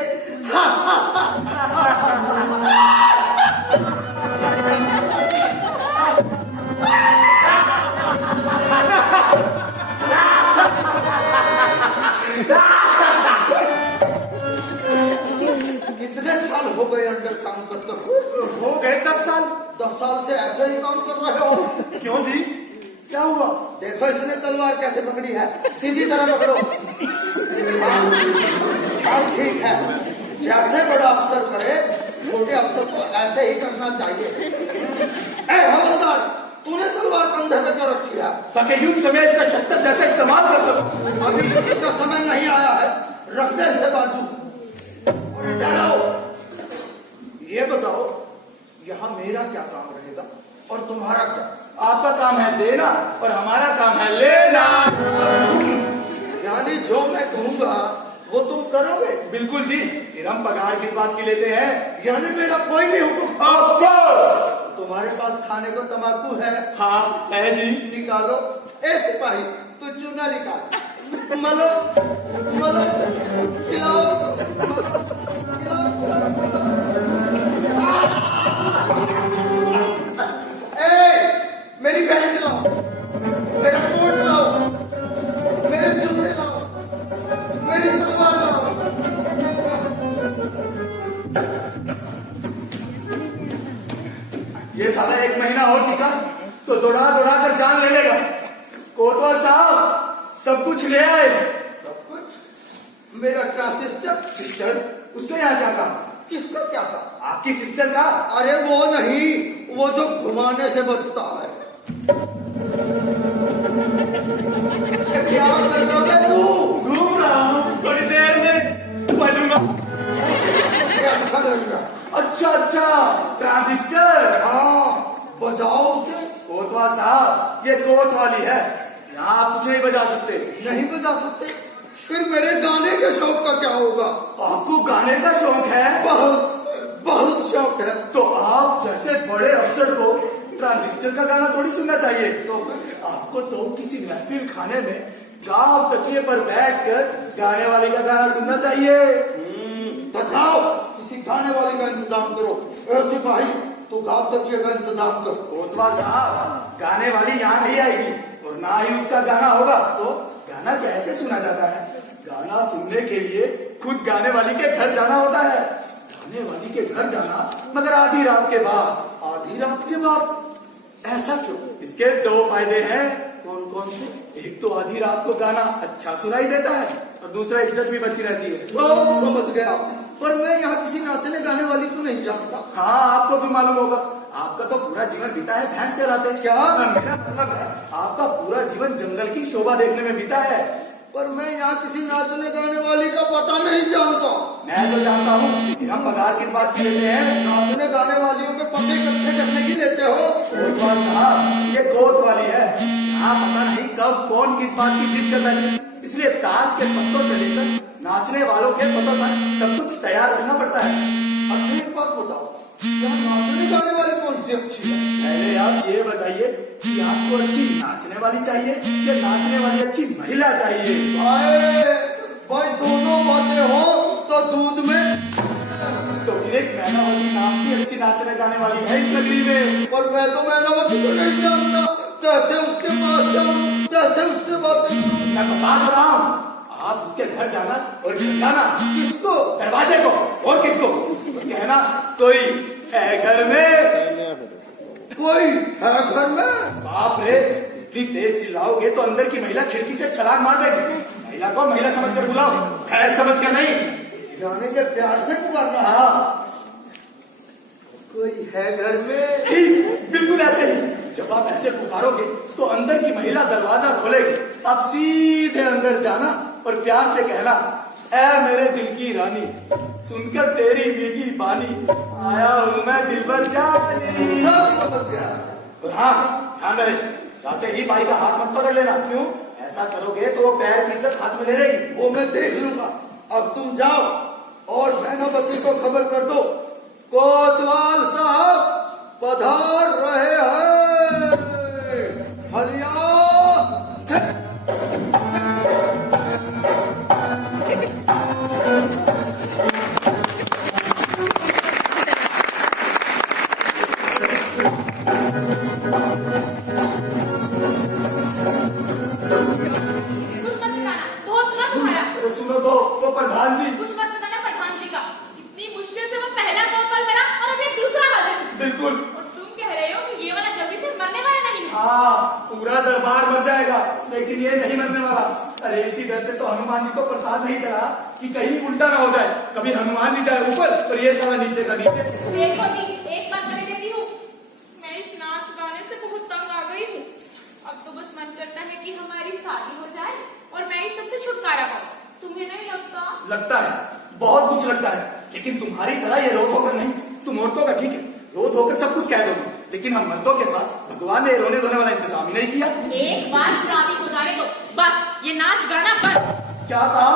कितने साल हो गए अंडर काम करते हो गए 10 साल। 10 साल से ऐसे ही काम कर रहे हो? क्यों जी, क्या हुआ? देखो इसने तलवार कैसे पकड़ी है, सीधी तरह पकड़ो। हाँ, ठीक है। जैसे बड़ा अफसर करे, छोटे अफसर को ऐसे ही करना चाहिए। ए हवलदार, तूने तलवार कंधे पे क्यों रखी है? ताकि युद्ध समय इसका शस्त्र जैसे इस्तेमाल कर सकूं। अभी युद्ध का समय नहीं आया है, रख दे इसे बाजू और इधर आओ। ये बताओ, यहाँ मेरा क्या काम रहेगा और तुम्हारा क्या? आपका काम है देना और हमारा काम है लेना। यानी जो मैं कहूँगा वो तुम करोगे? बिल्कुल जी। फिर हम पगार किस बात की लेते हैं? यानी मेरा कोई भी हुक्म? Of course। तुम्हारे पास खाने को तम्बाकू है? हाँ है जी। निकालो। ए सिपाही, तू चूना निकाल। malo, malo, खिलाओ, मेरी बहन लाओ, मेरा कोट लाओ, मेरे जूते लाओ, मेरी तलवार लाओ। ये साला 1 महीना और टिका तो दौड़ा दौड़ा कर जान ले लेगा। कोतवाल साहब सब कुछ ले आए। सब कुछ? मेरा क्या सिस्टर? सिस्टर? उसको यहाँ क्या काम? किसका क्या था? आपकी सिस्टर का? अरे वो नहीं, वो जो घुमाने से बचता है। क्या कर रहा है तू? घूम रहा हूँ, थोड़ी देर में बजूंगा। अच्छा लग रहा। अच्छा अच्छा, ट्रांजिस्टर। हाँ, बजाओ उसे। कोतवाल साहब, ये कोतवाली है, यहाँ आप कुछ नहीं बजा सकते। नहीं बजा सकते? फिर मेरे गाने के शौक का क्या होगा? आपको गाने का शौक है? बहुत बहुत शौक है। तो आप जैसे बड़े अफसर को ट्रांजिस्टर का गाना थोड़ी सुनना चाहिए। तो फिर आपको तो किसी महफिल खाने में गांव तकिए पर बैठकर गाने वाले का गाना सुनना चाहिए। तो जाओ, किसी गाने वाले का इंतजाम करो। ऐसे भाई, तो गाँव तक का इंतजाम करो। कोतवाल साहब, गाने वाली यहाँ नहीं आएगी और ना ही उसका गाना होगा। तो गाना कैसे सुना जाता है? गाना सुनने के लिए खुद गाने वाली के घर जाना होता है। गाने वाली के घर जाना, मगर आधी रात के बाद। आधी रात के बाद? ऐसा क्यों? इसके दो फायदे हैं। कौन कौन से? एक तो आधी रात को गाना अच्छा सुनाई देता है और दूसरा इज्जत भी बची रहती है। सब समझ गया, पर मैं यहाँ किसी नाचने गाने वाली को नहीं जानता। हाँ, आपको भी मालूम होगा, आपका तो पूरा जीवन बीता है भैंस चराते। क्या? मेरा मतलब है, आपका पूरा जीवन जंगल की शोभा देखने में बीता है। पर मैं यहाँ किसी नाचने गाने वाली का पता नहीं जानता। मैं तो जानता हूँ, लेकिन हम पगार किस बात की लेते हैं? नाचने गाने वालियों के पते इकट्ठे करने की लेते हो। कोतवाल साहब, ये कोतवाली है, यहाँ पता नहीं कब कौन किस बात की जिद कर रहे, इसलिए ताश के पत्तों से लेकर नाचने वालों के पतों तक सब कुछ तैयार रखना पड़ता है। अच्छा एक बात बताओ, यहाँ नाचने गाने वाली कौन सी अच्छी है? पहले आप ये बताइए कि आपको अच्छी नाचने वाली चाहिए या नाचने वाली अच्छी महिला चाहिए? भाई दोनों बातें हो तो दूध में। तो फिर एक मैनावती नाम की अच्छी नाचने गाने वाली है इस नगरी में। और मैं तो मैनावती को नहीं जानता, कैसे उसके पास जाऊं, कैसे उससे बातें करूं? मैं बता तो रहा हूँ, आप उसके घर जाना और जाना। किसको? दरवाजे को। और किसको? कहना कोई है घर में। कोई है घर में? बाप रे, इतनी तेज चिल्लाओगे तो अंदर की महिला खिड़की से छलांग मार देगी। महिला को महिला समझकर बुलाओ, है समझकर नहीं। जाने के प्यार से पुकार रहा। हाँ, कोई है घर में? ठीक, बिल्कुल ऐसे ही। जब आप ऐसे पुकारोगे तो अंदर की महिला दरवाजा खोलेगी। आप सीधे अंदर जाना और प्यार से कहना, ऐ मेरे दिल की रानी, सुनकर तेरी मीठी बानी, आया हूँ मैं दिलबर जानी। सब समझ गया। और हाँ, ध्यान रहे, जाते ही भाई का हाथ मत पकड़ लेना। क्यों? ऐसा करोगे तो वो पैर की इज्जत हाथ में ले लेगी। वो मैं देख लूंगा। अब तुम जाओ और मैनावती को खबर कर दो, कोतवाल साहब पधार रहे हैं। हलिया कुछ मत बताना, बहुत सुना तुम्हारा। अरे सुनो तो, वो प्रधान जी। कुछ मत बताना प्रधान जी का। इतनी मुश्किल से वो पहला कोतवाल मरा और अभी दूसरा हाजिर। बिल्कुल। और तुम कह रहे हो कि ये वाला जल्दी से मरने वाला नहीं है। हाँ, पूरा दरबार मर जाएगा, लेकिन ये नहीं मरने वाला। अरे इसी डर से तो हनुमान जी को प्रसाद नहीं चढ़ा कि कहीं उल्टा ना हो जाए। कभी हनुमान जी जाए ऊपर और ये साला नीचे का नीचे। देखो जी, एक बात कर देती हूँ, मैं इस नाच गाने से बहुत तंग आ गई हूँ। अब तो बस मन करता है कि हमारी शादी हो जाए और मैं इस सबसे छुटकारा पाऊँ। तुम्हें नहीं लगता? लगता है, बहुत कुछ लगता है, लेकिन तुम्हारी तरह ये रोक होकर नहीं। तुम औरतों का ठीक है, रोक होकर सब कुछ कह दोगे, लेकिन हम मर्दों के साथ भगवान ने रोने धोने वाला इंतजाम ही नहीं किया। एक बार शादी हो जाने दो, बस ये नाच गाना बंद। क्या कहा?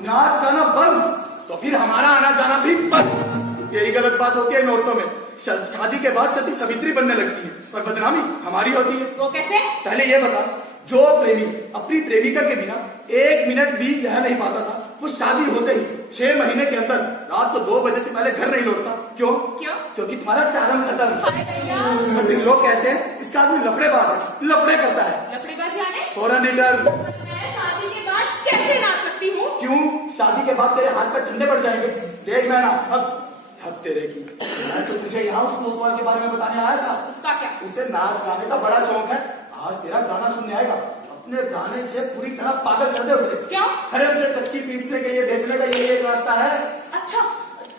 नाच गाना बंद? तो फिर हमारा आना जाना भी बंद। यही गलत बात होती है इन औरतों में। शादी के बाद सती सावित्री बनने लगती है और बदनामी हमारी होती है। वो कैसे? पहले ये बता, जो प्रेमी अपनी प्रेमिका के बिना एक मिनट भी रह नहीं पाता था, वो शादी होते ही 6 महीने के अंदर रात को 2 बजे से पहले घर नहीं लौटता। क्यों? क्यों? क्योंकि तुम्हारा चारण खत्म। अरे भैया, तो फिर लोग कहते हैं इसका आदमी लफड़ेबाज है, लफड़े करता है। लफड़ेबाजी आने? फौरन ही डर। मैं शादी के बाद कैसे नाच सकती हूँ? क्यों? शादी के बाद तेरे हाथ पर ठंडे पड़ जाएंगे। देख मैं ना अब तेरे की। मैं तो तुझे यहाँ उस कोतवाल के बारे में बताने आया था। उसका क्या? उसे नाच गाने का बड़ा शौक है। आज तेरा गाना सुनने आएगा। अपने गाने से पूरी तरह पागल कर दे उसे। क्यों? अरे उसे चक्की पीसने के लिए भेजने का यही एक रास्ता है। अच्छा,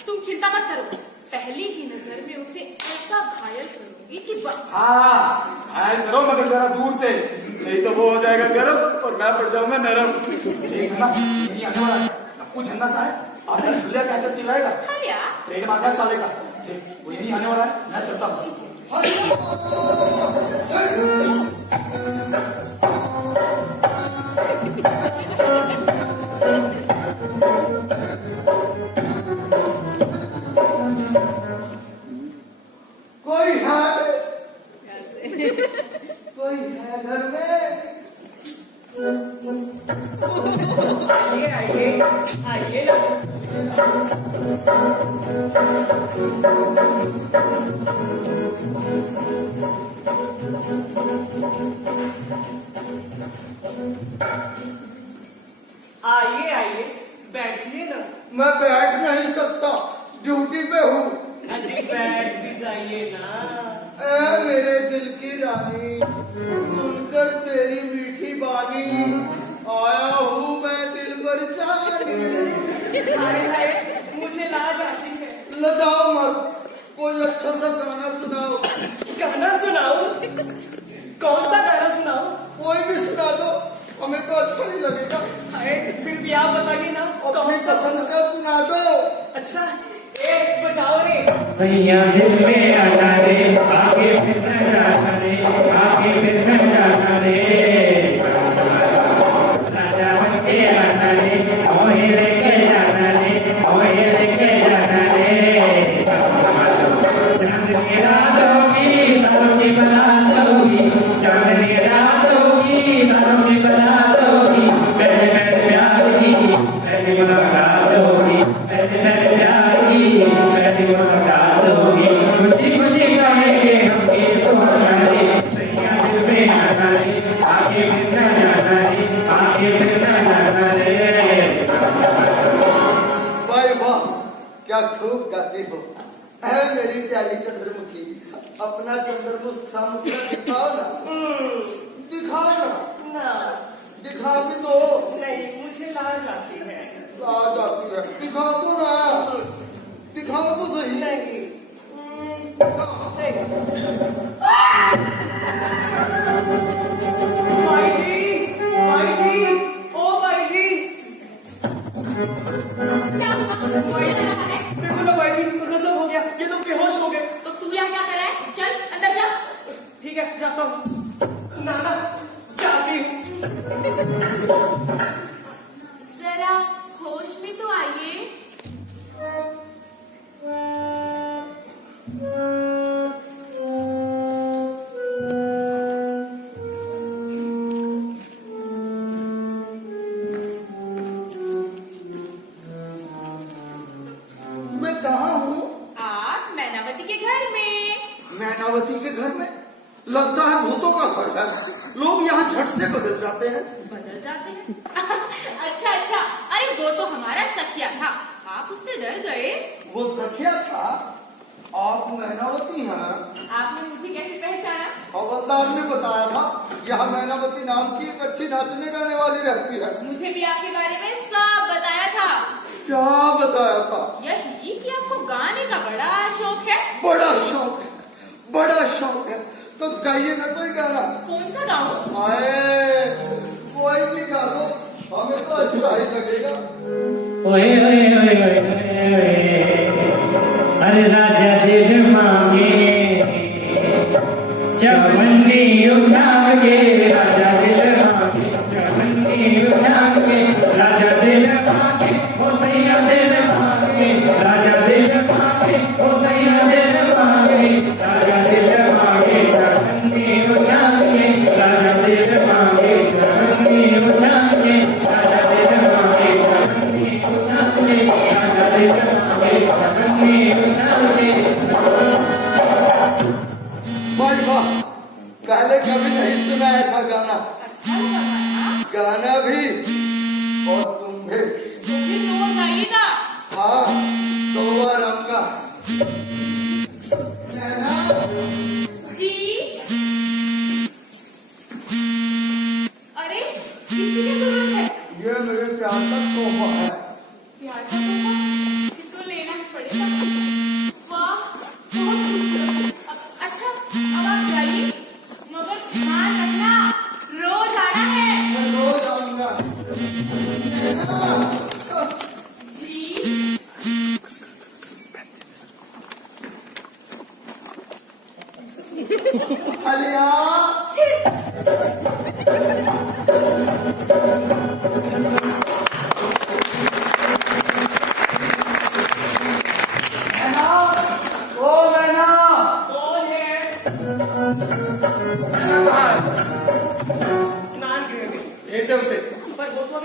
तुम चिंता मत करो, पहली ही नजर में उसे ऐसा घायल करूंगी कि बस। हाँ, घायल करो मगर जरा दूर से, नहीं तो वो हो जाएगा गर्म और मैं पड़ जाऊंगा नरम। देखना यही आने वाला है। नक्कू झंडा सा है, आधा भूलिया कहकर चिल्लाएगा। हलिया, ट्रेन मांगा साले का। वो यही आने वाला है, मैं चलता हूँ। कोई है? कोई है घर में? आइए आइए आइए ना। आइए आइए बैठिए ना। मैं बैठ नहीं सकता, ड्यूटी पे हूँ। अजी बैठ भी जाइए ना। ऐ मेरे दिल की रानी, सुनकर तेरी मीठी बानी, आया हूँ मैं दिल भर जाने। हाय हाय मुझे लाज आती है। लजाओ मत, कोई अच्छा सा गाना सुनाओ। गाना सुनाओ? कौन सा गाना सुनाओ? कोई भी सुना दो, हमें तो अच्छा ही लगेगा। हाय फिर भी आप बताइए ना अपनी कौन सा? पसंद का सुना दो। अच्छा एक बजाओ रे। भैया दिल में आना रे, आगे फिर न जाना रे, आगे फिर न जाना रे। राजा बन के आना रे, ओहे लेके जाना रे, ओहे लेके जाना रे। चांदनी रात होगी, तारों की बारात होगी, चांदनी रात होगी, तारों की बारात होगी। पहले पहले प्यार की पहली मुलाकात होगी, पहले पहले प्यार की पहली मुलाकात होगी। खुशी खुशी गाएंगे हम गीत सुहाना रे, सैया दिल में आना रे, आगे फिर न जाना रे, आगे फिर न जाना रे। भाई वाह, क्या खूब गाती हो। ऐ मेरी प्यारी चंद्रमुखी, अपना चंद्रमुख सा मुखड़ा दिखाओ ना। दिखाओ ना, ना दिखा भी दो। नहीं मुझे लाज आती है। आ जाती है, दिखा दो ना, दिखाओ तो सही। नहीं दिखाओ। भाई जी ओ भाई जी। देखो ना भाई जी गजब हो गया, ये तो बेहोश हो गए। तो तू यहाँ क्या कर रहा है? चल अंदर जा। ठीक है जाता हूँ। नाना जाती हूँ। जरा होश में तो आइए। मैं कहाँ हूँ? आप मैनावती के घर में। मैनावती के घर में? लगता है भूतों का घर है। लोग यहाँ झट से बदल जाते हैं। बदल जाते हैं? अच्छा अच्छा, अरे वो तो हमारा सखिया था, आप उससे डर गए। वो सखिया था? आप मैनावती हैं? आपने मुझे कैसे पहचाना? हवलदार ने बताया था, यहाँ मैनावती नाम की एक अच्छी नाचने गाने वाली रहती है। मुझे भी आपके बारे में सब बताया था। क्या बताया था? यही कि आपको गाने का बड़ा शौक है। बड़ा शौक है, बड़ा शौक है। तो गाइए ना कोई गाना। कौन सा गाऊं? आए, कोई भी गा दो, हमें तो अच्छा ही लगेगा। ओए ओए ओए ओए ओए, अरे राजा दिल मांगे चवन्नी उठा के, राजा दिल मांगे चवन्नी उठा के, राजा दिल मांगे ओ सैया दिल मांगे, राजा दिल मांगे ओ सैया दिल मांगे, राजा दिल मांगे चवन्नी उठा के, राजा दिल मांगे चवन्नी उठा के, राजा दिल मांगे चवन्नी उठा के, राजा दिल मांगे चवन्नी उठा के। भाई वाह, पहले कभी नहीं सुना ऐसा गाना। अच्छा गाना। गाना भी और तुम भी। तो फिर रोज आइएगा। हाँ, 2 बार आऊंगा। नैना, जी। अरे किसी की जरूरत है? ये मेरे प्यार का तोहफा है। प्यार का तोहफा? इसको लेना ही पड़ेगा। वाह, बहुत खूबसूरत। अच्छा अब आप जाइए, मगर ध्यान रखना रोज आना है। मैं रोज आऊंगा। नैना, जी।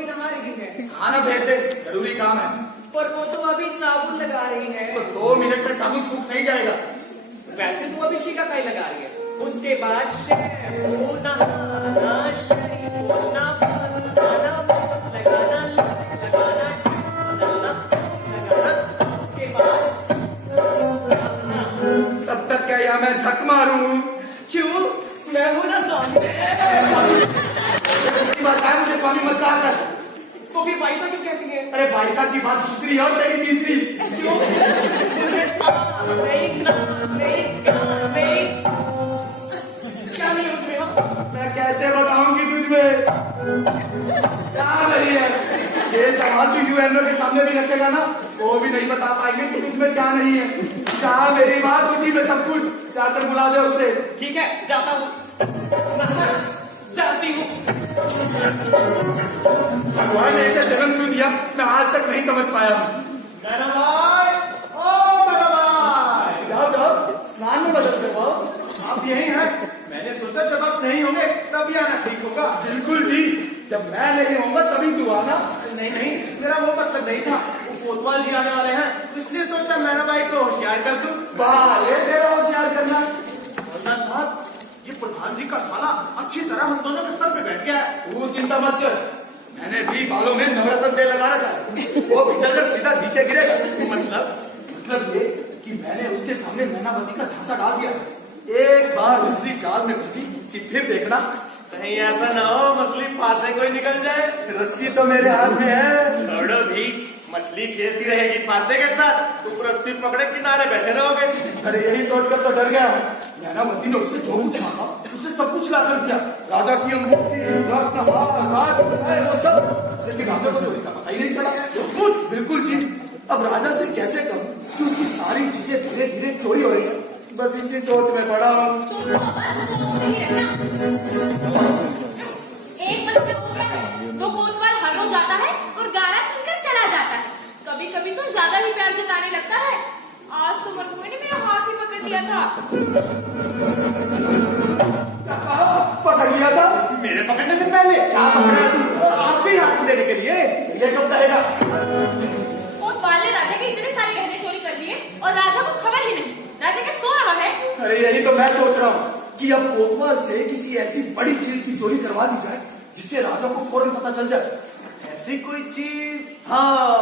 नहा रही है। खाना भेज दे, जरूरी काम है। पर वो तो अभी साबुन लगा रही है। तो 2 मिनट में साबुन सूख नहीं जाएगा। वैसे तो अभी शिकाकाई लगा रही है। उसके बाद शैम्पू, नहाना, शरीर पोछना, लगाना, लगाना, लगाना, उसके बाद तब तक क्या यहाँ मैं झक मारूं? क्यों? मैं हूं ना स्वामी। बताया मुझे स्वामी मत कहा कर। तो फिर भाई साहब क्यों कहती है? अरे भाई साहब की बात दूसरी और तेरी तीसरी। क्यों? मुझे नहीं क्या नहीं हो तुम्हें? हाँ? मैं कैसे बताऊंगी तुझमें? क्या नहीं है? ये सवाल तू यूएनओ के सामने भी रखेगा ना, वो भी नहीं बता पाएंगे कि तुझमें क्या नहीं है। क्या मेरी बात उसी में सब कुछ। जाकर बुला दे उसे। ठीक है, जाता हूँ। जाती हूँ। भगवान ने इसे जन्म क्यों दिया, मैं आज तक नहीं समझ पाया। मैडम भाई, ओ मैडम भाई, जाओ जाओ, स्नान में मदद करवाओ। आप यही हैं? मैंने सोचा जब आप नहीं होंगे तभी आना ठीक होगा। बिल्कुल जी, जब मैं नहीं होऊंगा तभी तू आना। नहीं, मेरा वो मतलब नहीं था। वो कोतवाल जी आने वाले हैं, तो इसलिए सोचा मैडम भाई को होशियार कर दूं। वाह, ये तेरा होशियार करना। हवलदार साहब, ये प्रधान जी का साला अच्छी तरह हम दोनों के सर पे बैठ गया है। तू चिंता मत कर, मैंने भी बालों में नवरत्न तेल लगा रखा है। वो पिछलकर सीधा नीचे गिरेगा। मतलब ये कि मैंने उसके सामने मैनावती का झांसा डाल दिया। एक बार मछली जाल में फंसी कि फिर देखना। कहीं ऐसा ना हो मछली फांसे कोई निकल जाए। रस्सी तो मेरे हाथ में है। छोड़ो भी, मछली खेलती रहेगी फांसे के साथ, तुम रस्सी पकड़े किनारे बैठे रहोगे। अरे यही सोचकर तो डर गया। मैनावती ने उससे जो कुछ मांगा उससे सब कुछ ला कर दिया। राजा की अंगूठी, रत्न, हार, वो सब। लेकिन राजा को चोरी का पता ही नहीं चला। सब कुछ बिल्कुल जी। अब राजा से कैसे कहूं कि उसकी सारी चीजें धीरे धीरे चोरी हो रही है। बस इसी सोच में पड़ा हूँ। एक बच्चा हो गया है, वो कोतवाल हर रोज आता है और गाना सुनकर चला जाता है। कभी कभी तो ज्यादा ही प्यार जताने लगता है। आज तो मरकुए ने मेरा हाथ ही पकड़ लिया था। पकड़ लिया था? मेरे पकड़ने से पहले क्या पकड़ा तू? आप भी हाथ देने के लिए। ये कब कहेगा? कोतवाल ने राजा के इतने सारे गहने चोरी कर लिए और राजा को खबर ही नहीं। राजा क्या सो रहा है? अरे यही तो मैं सोच रहा हूँ कि अब कोतवाल से किसी ऐसी बड़ी चीज की चोरी करवा दी जाए जिससे राजा को फौरन पता चल जाए। ऐसी कोई चीज? हाँ,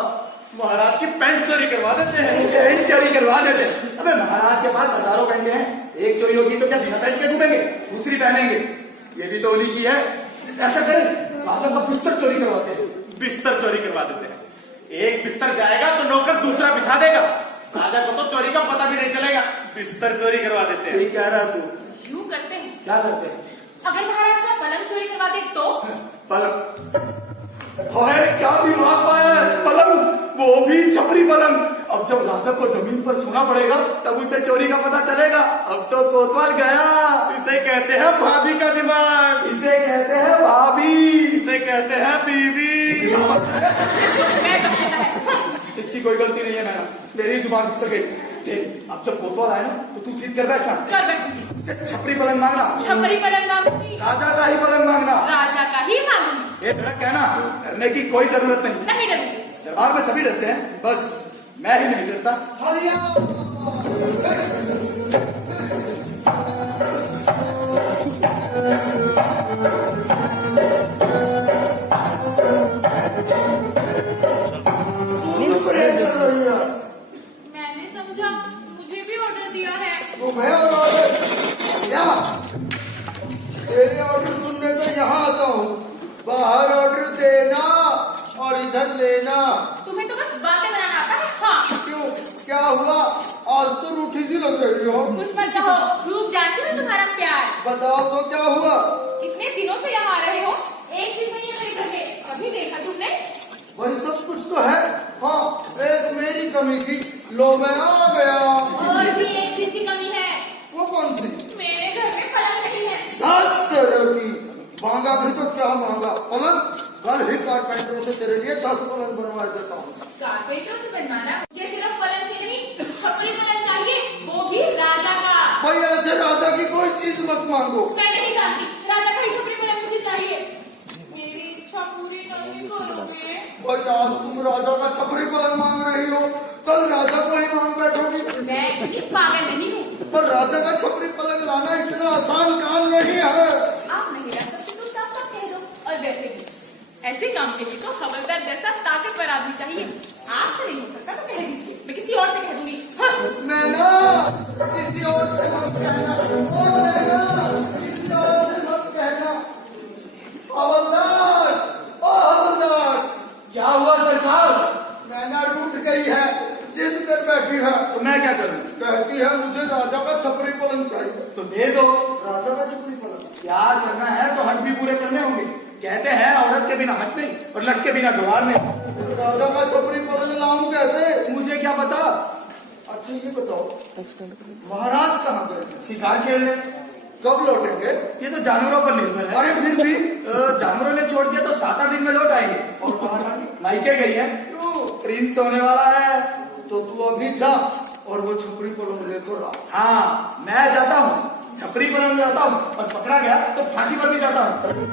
महाराज की पैंट चोरी करवा देते हैं। पैंट चोरी करवा देते हैं? अबे महाराज के पास हजारों पैंटे हैं। एक चोरी होगी तो क्या बिना पैंट के घूमेंगे? दूसरी पहनेंगे। ये भी तो उन्हीं की है। ऐसा करें, राजा का बिस्तर चोरी करवाते हैं। बिस्तर चोरी करवा देते हैं। एक बिस्तर जाएगा तो नौकर दूसरा बिछा देगा। राजा को तो चोरी का पता भी नहीं चलेगा। बिस्तर चोरी करवा देते हैं। यही कह रहा तू। यूं करते हैं। क्या करते हैं? अगर महाराज का पलंग चोरी करवा दे तो? पलंग? हाय, क्या दिमाग पाया है। पलंग, वो भी छपरी पलंग। अब जब राजा को जमीन पर सोना पड़ेगा तब उसे चोरी का पता चलेगा। अब तो कोतवाल गया। इसे कहते हैं भाभी का दिमाग। इसे कहते हैं भाभी। इसे कहते हैं बीवी। इसकी कोई गलती नहीं है मैडम, मेरी जुबान फिसल गई। देख, अब जब कोतवाल आए ना तो तू सीध कर बैठना। कर बैठूंगी। छपरी पलंग मांगना। छपरी पलंग मांगूंगी। राजा का ही पलंग मांगना। राजा का ही मांगूंगी। ये धड़क कहना, करने की कोई जरूरत नहीं। नहीं डरूंगी। दरबार में सभी डरते हैं, बस मैं ही नहीं डरता। मैंने समझा मुझे भी ऑर्डर दिया है। तो मैं ऑर्डर क्या? तेरे ऑर्डर सुनने तो यहाँ आता हूँ। बाहर ऑर्डर देना और इधर लेना। तुम्हें तो बस बातें बनाना आता है। हाँ, क्यों, क्या हुआ? आज तो रूठी सी लग रही हो। कुछ मत कहो, रूप जानती हूँ तुम्हारा प्यार। बताओ तो क्या हुआ? इतने दिनों से यहाँ आ रहे हो, एक चीज नहीं है मेरे घर में। अभी देखा तुमने? वही सब कुछ तो है। हाँ, एक मेरी कमी थी, लो मैं आ गया। और भी एक चीज की कमी है। वो कौन सी? मेरे घर में पलंग नहीं है। 10 तरह की। मांगा भी तो क्या मांगा? पलंग? कल ही कारपेंटरों से तेरे लिए 10 पलंग बनवा देता हूँ। कारपेंटरों से बनवाना? ये सिर्फ पलंग की नहीं, छपरी पलंग चाहिए, वो भी राजा का। भाई ऐसे राजा की कोई चीज मत मांगो। मैं नहीं जानती, राजा का ही छपरी पलंग मुझे चाहिए। मेरी इच्छा पूरी करनी करो। और आज तुम राजा का छपरी पलंग मांग रही हो, कल राजा को ही मांग बैठोगी। मैं इतनी पागल नहीं हूँ। पर राजा का छपरी पलंग लाना इतना आसान काम नहीं है। आप नहीं ला सकते तो साफ साफ कह दो। और वैसे भी ऐसे काम के लिए तो हवलदार जैसा ताकतवर आदमी चाहिए। आपसे नहीं हो सकता तो कह दीजिए, मैं किसी और से कह दूंगी। हाँ। नैना, किसी और से मत कहना। ओ नैना, किसी और से मत कहना। हवलदार, ओ हवलदार। क्या हुआ सरकार? नैना रूठ गई है, जिद कर बैठी है। तो मैं क्या करूं? कहती है मुझे राजा का छपरी पलंग चाहिए। तो दे दो। राजा का छपरी पलंग? प्यार करना है तो हट भी पूरे करने होंगे। कहते हैं औरत के बिना हट नहीं और लट के बिना द्वार नहीं। राजा का छपरी पलंग लाऊं कैसे? मुझे क्या पता। अच्छा ये बताओ, महाराज कहाँ गए? शिकार खेलने। कब लौटेंगे? ये तो जानवरों पर निर्भर है। अरे फिर भी जानवरों ने छोड़ दिया तो 7-8 दिन में लौट आएंगे। और महारानी? मायके गई है। क्यों? प्रिंस होने वाला है। तो तू अभी जा और वो छपरी पलंग लेकर आ। हाँ मैं जाता हूँ, छपरी पलंग में जाता हूँ और पकड़ा गया तो फांसी पर भी जाता हूँ।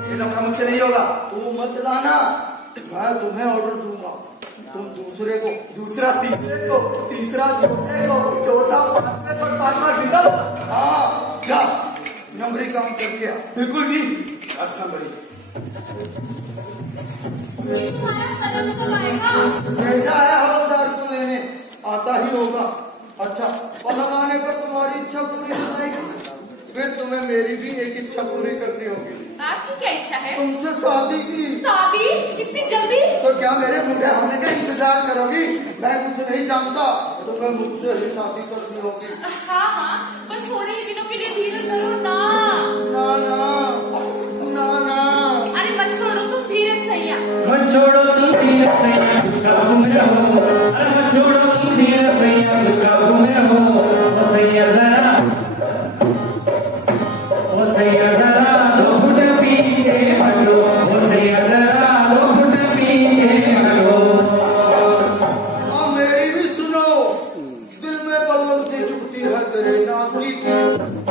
ये लफड़ा मुझसे नहीं होगा। तू मत लाना, मैं तुम्हें ऑर्डर दूंगा। तुम दूसरे को, दूसरा तीसरे को, तीसरा चौथे को, चौथा पांचवे को, पांचवा जिंदा होगा। हाँ जा, नंबरी काम करके आ। बिल्कुल जी। 10 नंबरी। ये तुम्हारा पलंग कब आएगा? भेजा है हवलदार को लेने, आता ही होगा। अच्छा, पलंग आने पर तुम्हारी इच्छा पूरी हो जाएगी, फिर तुम्हें मेरी भी एक इच्छा पूरी करनी होगी। आपकी क्या इच्छा है? तुमसे शादी की। शादी? इतनी जल्दी? तो क्या मेरे बूढ़े होने का इंतजार करोगी? मैं कुछ नहीं जानता, तुम्हें मुझसे ही शादी करनी होगी। हाँ हाँ, पर थोड़े ही दिनों के लिए धीरज करो ना। ना ना ना ना। अरे मत छोड़ो तुम धीरज सैया। मत छोड़ो तुम धीरज सैया, उसका हुक्म रहो। अरे मत छोड़ो तुम धीरज सैया, उसका हुक्म रहो। ओ सैया जरा, ओ सैया जरा 2 फुट पीछे हटो। ओ सैया जरा 2 फुट पीछे हटो। हाँ मेरी भी सुनो, दिल में बल्लम से चुभती है तेरे नाती की।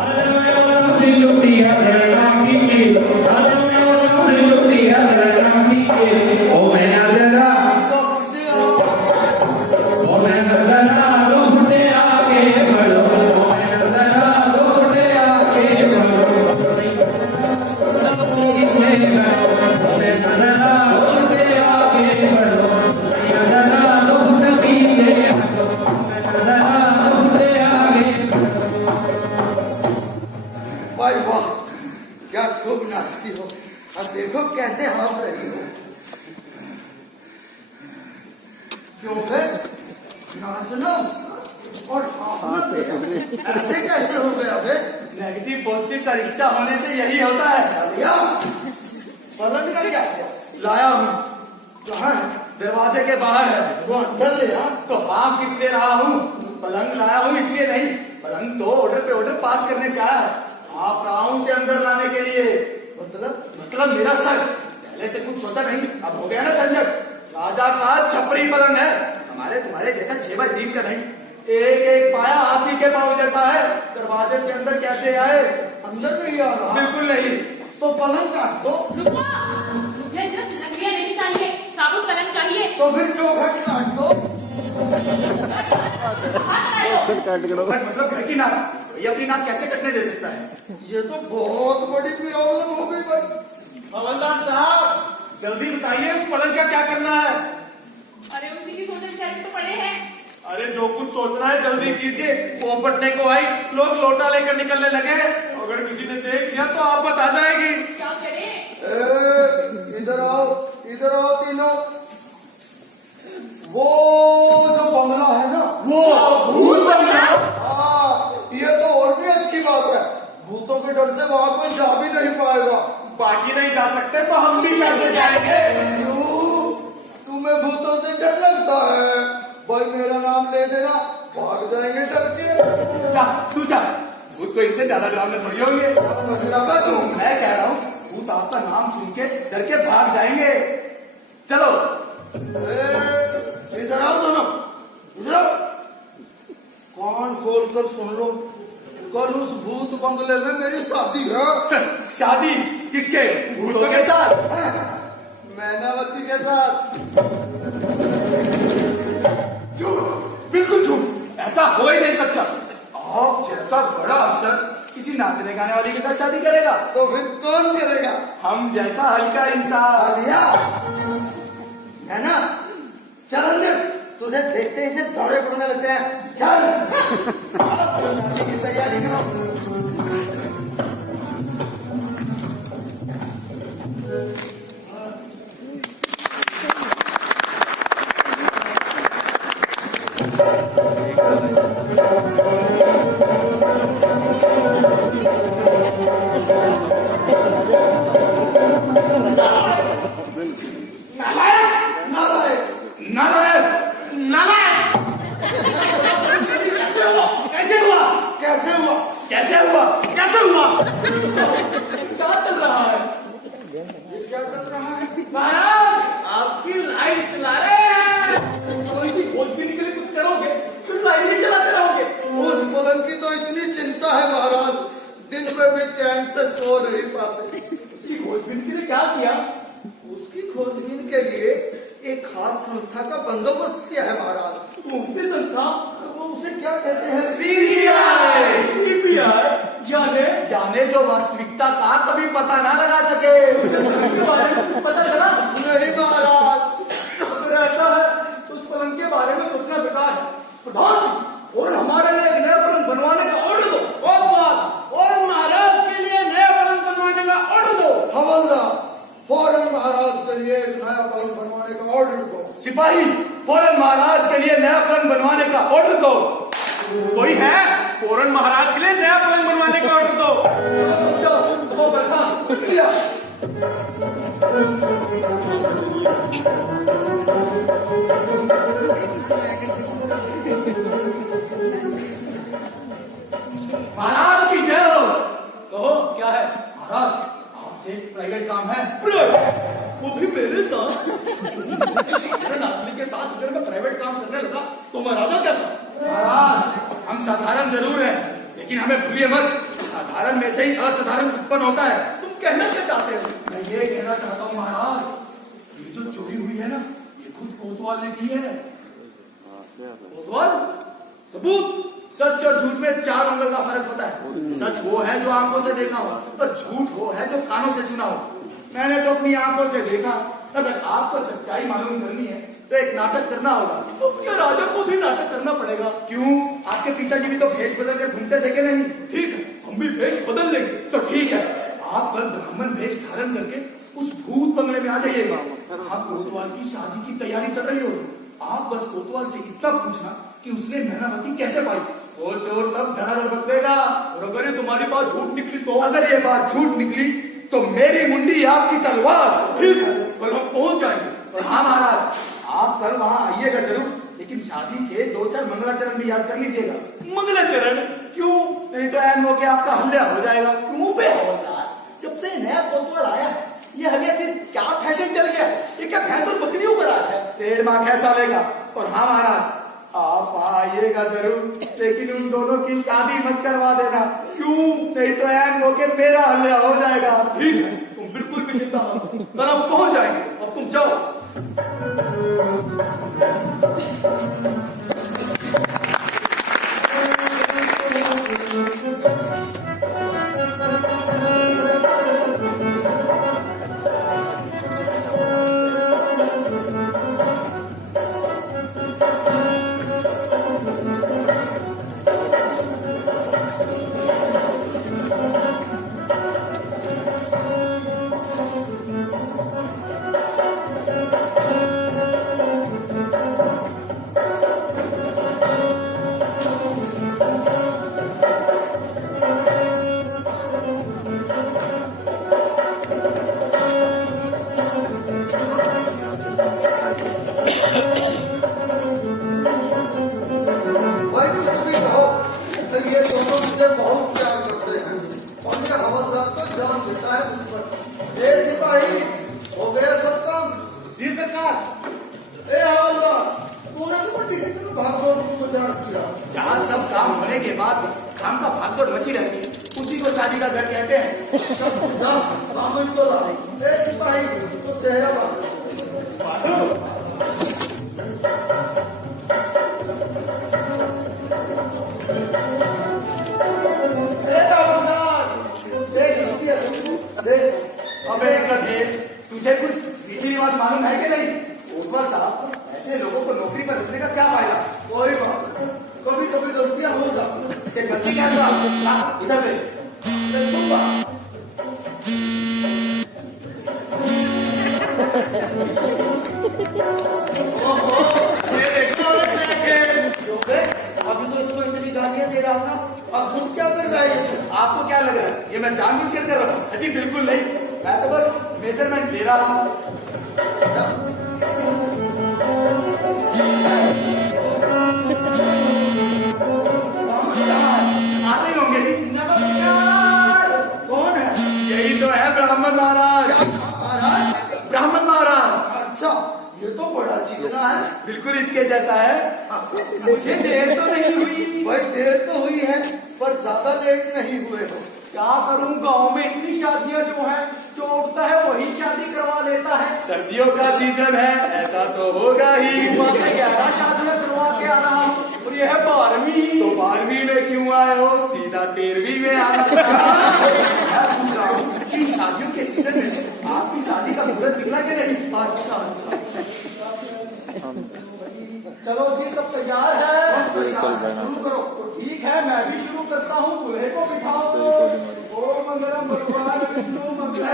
अरे मैं बल्लम से चुभती है तेरे नाती की। अरे मैं बल्लम से चुभती है तेरे नाती की। ओ मैना जरा, ओ मैना जरा 2 फुट आगे बढ़ो। ओ मैना जरा 2 फुट आगे बढ़ो। पीछे बढ़ो, ओ मैना जरा 2 फुट आगे बढ़ो। मैना जरा 2 फुट पीछे हटो। मैना जरा 2 फुट आगे बढ़ो। भाई वाह, क्या खूब नाचती हो। अब देखो कैसे हाँफ रही हो। क्यों है? नाचना और हाँफना ऐसे कैसे हो गया बे? नेगेटिव पॉजिटिव का रिश्ता होने से यही होता है। या पलंग का क्या किया? लाया हूँ, कहाँ है? दरवाजे के बाहर है। वो अंदर ले आ। तो हाँ किस लिए रहा हूँ? पलंग लाया हूँ इसलिए नहीं, पलंग तो ऑर्डर पे ऑर्डर पास करने से आया है। आप रहा हूँ से अंदर लाने के लिए। मतलब मेरा सर पहले से कुछ सोचा नहीं, अब हो गया ना झंझट। राजा का छपरी पलंग है, हमारे तुम्हारे जैसा 6x3 का नहीं। एक एक पाया हाथी के पाँव जैसा है। दरवाजे से अंदर कैसे आए? अंदर नहीं आ रहा? बिल्कुल नहीं। तो पलंग काट दो। रुको, मुझे सिर्फ नकलिया नहीं चाहिए, साबुत पलंग चाहिए। तो फिर चौखट काट दो। हाथ लगाओ। मतलब घर की नाक, ये अपनी नाक कैसे कटने दे सकता है? ये तो बहुत बड़ी प्रॉब्लम हो गई भाई। हवलदार साहब, जल्दी बताइए उस पलंग का क्या करना है? अरे उसी की सोच विचार में तो पड़े हैं। अरे जो कुछ सोचना है जल्दी कीजिए। पोपटने को आई, लोग लोटा लेकर निकलने लगे। अगर किसी ने देख लिया तो आप बता जाएगी। क्या करें? इधर आओ तीनों। वो जो बंगला है ना, वो भूत बंगला? हाँ, ये तो और भी अच्छी बात है। भूतों के डर से वहां कोई जा भी नहीं पाएगा। बाकी नहीं जा सकते तो हम भी कैसे जाएंगे? तुम्हें भूतों से डर लगता है? भाई मेरा नाम ले देना, भाग जाएंगे डर के। जा तू जा, भूत को इनसे ज्यादा डरावने थोड़ी होंगे। मैं कह रहा हूँ भूत आपका नाम सुन के डर के भाग जाएंगे। चलो इधर आओ दोनों, इधर आओ। कान खोल कर सुन लो, कल उस भूत बंगले में मेरी शादी है। शादी किसके? भूतों के साथ? मैनावती के साथ। जैसा बड़ा अफसर किसी नाचने गाने वाली के साथ शादी करेगा तो फिर कौन करेगा? हम जैसा हल्का इंसान। आलिया है ना, चल अंदर, तुझे देखते ही से दौड़े पड़ने लगते हैं। चल शादी की तैयारी करो। नालायक नालायक नालायक कैसे हुआ? कैसे हुआ? कैसे हुआ? कैसे हुआ? क्या चल रहा है? ये क्या चल रहा है? महाराज आपकी लाइट चला रहे हैं। कोई भी खोजबीन के लिए कुछ करोगे तो लाइट नहीं चलाते रहोगे। उस पलंग की तो इतनी चिंता है महाराज, दिन में भी चैन से सो नहीं पाते। उसकी खोजबीन के लिए क्या किया? उसकी खोजबीन के लिए एक खास संस्था का बंदोबस्त किया है महाराज। कौन सी संस्था? वो उसे क्या कहते हैं? सीबीआई। सीबीआई यानी जो वास्तविकता का कभी पता ना लगा सके। उसके बारे में पता चला? नहीं महाराज। अगर ऐसा है तो उस पलंग के बारे में सोचना बेकार है। प्रधान और हमारे लिए एक नया पलंग बनवाने का ऑर्डर दो। और महाराज के लिए नया पलंग बनवाने का ऑर्डर दो। हवलदार फौरन महाराज के लिए एक नया पलंग बनवाने का ऑर्डर दो। सिपाही फौरन महाराज के लिए नया पलंग बनवाने का ऑर्डर दो। कोई है? फौरन महाराज के लिए नया पलंग बनवाने का ऑर्डर दो। समझो वो बरखा किया। महाराज की जय हो। कहो क्या है? महाराज आपसे एक प्राइवेट काम है। वो भी मेरे साथ। साधारण आदमी के साथ अगर मैं प्राइवेट काम करने लगा तो मैं राजा कैसा? महाराज हम साधारण जरूर हैं लेकिन हमें भूलिए मत, साधारण में से ही असाधारण उत्पन्न होता है। तुम कहना क्या चाहते हो? मैं ये कहना चाहता हूँ महाराज, ये जो चोरी हुई है ना, ये खुद कोतवाल ने की है। कोतवाल? सबूत? सच और झूठ में 4 उंगल का फर्क होता है। सच वो है जो आंखों से देखा हो और झूठ वो है जो कानों से सुना हो। मैंने तो अपनी आंखों से देखा। अगर आपको सच्चाई मालूम करनी है तो एक नाटक करना होगा। तो क्या राजा को भी नाटक करना पड़ेगा? क्यों? आपके पिताजी भी तो भेष बदल कर घूमते देखे नहीं? ठीक है, हम भी भेष बदल लेंगे। तो ठीक है, आप कल ब्राह्मण भेष धारण करके उस भूत बंगले में आ जाइएगा। आप कोतवाल की शादी की तैयारी चल रही होगी। आप बस कोतवाल से इतना पूछना कि उसने मैनावती कैसे पाई। और चोर सब धड़ाधड़ बक देगा। और अगर ये तुम्हारी बात झूठ निकली तो? अगर ये बात झूठ निकली तो मेरी मुंडी आपकी तलवार। ठीक है, कल हम पहुंच जाएंगे। और हाँ महाराज, आप कल वहाँ आइएगा जरूर, लेकिन शादी के 2-4 मंगलाचरण भी याद कर लीजिएगा। मंगलाचरण? क्यों? नहीं तो ऐन हो के आपका हल्ला हो जाएगा। मुंह पे हवलदार, जब से नया कोतवाल आया ये हल्ले से क्या फैशन चल गया? ये क्या भैंस और बकरियों पर आज है? पेड़ माँ कैसा लेगा? और हाँ महाराज, आप आइएगा जरूर, लेकिन उन दोनों की शादी मत करवा देना। क्यों? नहीं तो ऐन हो के मेरा हल्ला हो जाएगा। ठीक है, तुम बिल्कुल भी चिंता मत करो, कल हम पहुंच जाएंगे। अब तुम जाओ। जहाँ सब काम होने के बाद काम का भागदौड़ मची रहती है, उसी को शादी का घर कहते हैं। सिपाही तो चेहरा साहब ऐसे लोगों को नौकरी पर रखने का क्या फायदा? कोई बात नहीं, कभी कभी गलतियां हो जाती हैं। इसे गलती क्या हुआ? इधर ले। ले तुम बात। ओहो, ये देखो जोगे, अभी तो इसको इतनी गालियां दे रहा हूं ना, अब तुम क्या कर रहे हो? आपको क्या लग रहा है ये मैं जानबूझकर कर रहा हूँ? जी बिल्कुल नहीं, मैं तो बस मेजरमेंट ले रहा था। आते होंगे जी। नमस्कार। कौन है? यही तो है ब्राह्मण महाराज। क्या महाराज? ब्राह्मण महाराज अच्छा, ये तो बड़ा चिकना है। बिल्कुल इसके जैसा है। मुझे देर तो नहीं हुई। भाई देर तो हुई है, पर ज्यादा लेट नहीं हुए हो। क्या करूं, गांव में इतनी शादियां जो है, जो उठता है वही शादी करवा लेता है। सर्दियों का सीजन है, ऐसा तो होगा ही। मैं 11 शादियां करवा के आ रहा हूं और ये है 12वीं। तो 12वीं में क्यों आए हो? सीधा 13वीं में आना था। मैं पूछ रहा हूँ कि शादियों के सीजन में से आपकी शादी का मुहूर्त निकला कि नहीं? अच्छा अच्छा अच्छा, चलो जी, सब तैयार है? शुरू करो। ठीक है, मैं भी शुरू करता हूँ। दूल्हे को बिठाओ। ओम मंगलम भगवान विष्णु मंगलम।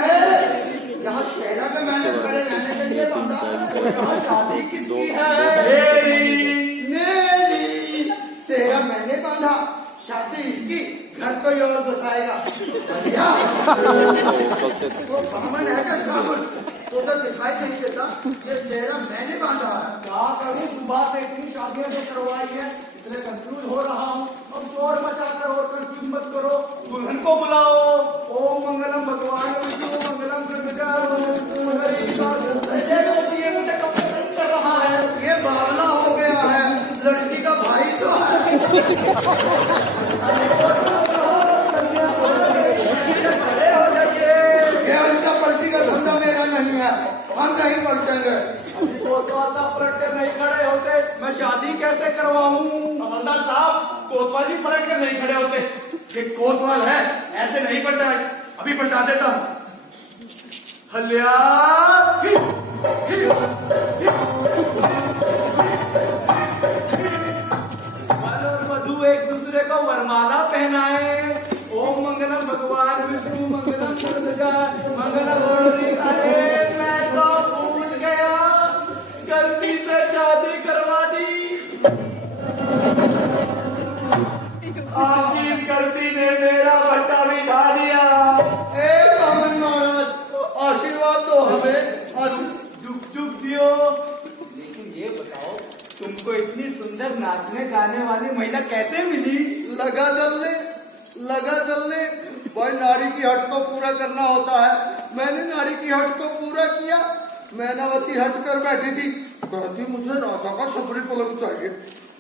यहाँ सेना का मैंने खड़े रहने के लिए बांधा है। यहाँ शादी किसकी है? मेरी सेहरा मैंने बांधा, शादी इसकी, घर कोई और बसाएगा। भैया वो ब्राह्मण है क्या साबुन? तो दिखाई नहीं देता, ये सेहरा मैंने बांधा है। क्या करूं, सुबह से इतनी शादियां जो करवाई है, इसलिए कंफ्यूज हो रहा हूँ। अब जोर मचाकर और कंफ्यूज मत करो, दुल्हन को बुलाओ। ओम मंगलम भगवान विष्णु मंगलम ये मुझे कंप्लेंट कर रहा है। ये बावला हो गया है, लड़की का भाई जो है। खड़े हो जाइए। ये ऐसा पलटी का धंधा मेरा नहीं है, हम नहीं पलटेंगे। कोतवाल पलट कर नहीं खड़े होते, मैं शादी कैसे करवाऊं? हवलदार साहब, कोतवाल जी पलट कर नहीं खड़े होते। ये कोतवाल है, ऐसे नहीं पलटा है। अभी पलटा देता हूँ। हल्या वन और वधू एक दूसरे को वरमाला पहनाए। ओम मंगलम भगवान विष्णु मंगलम मंगलम। अरे मैं तो भूल गया, गलती से शादी करवा दी। आपकी इस गलती ने मेरा भट्टा बिठा दिया। ए ब्राह्मण महाराज, आशीर्वाद दो हमें। चुप चुप दियो। लेकिन ये बताओ, तुमको इतनी सुंदर नाचने गाने वाली महिला कैसे मिली? लगा जलने, लगा जलने। भाई नारी की हट को पूरा करना होता है, मैंने नारी की हट को पूरा किया। मैनावती हट कर बैठी थी, कहती मुझे राजा का छपरी पलंग चाहिए।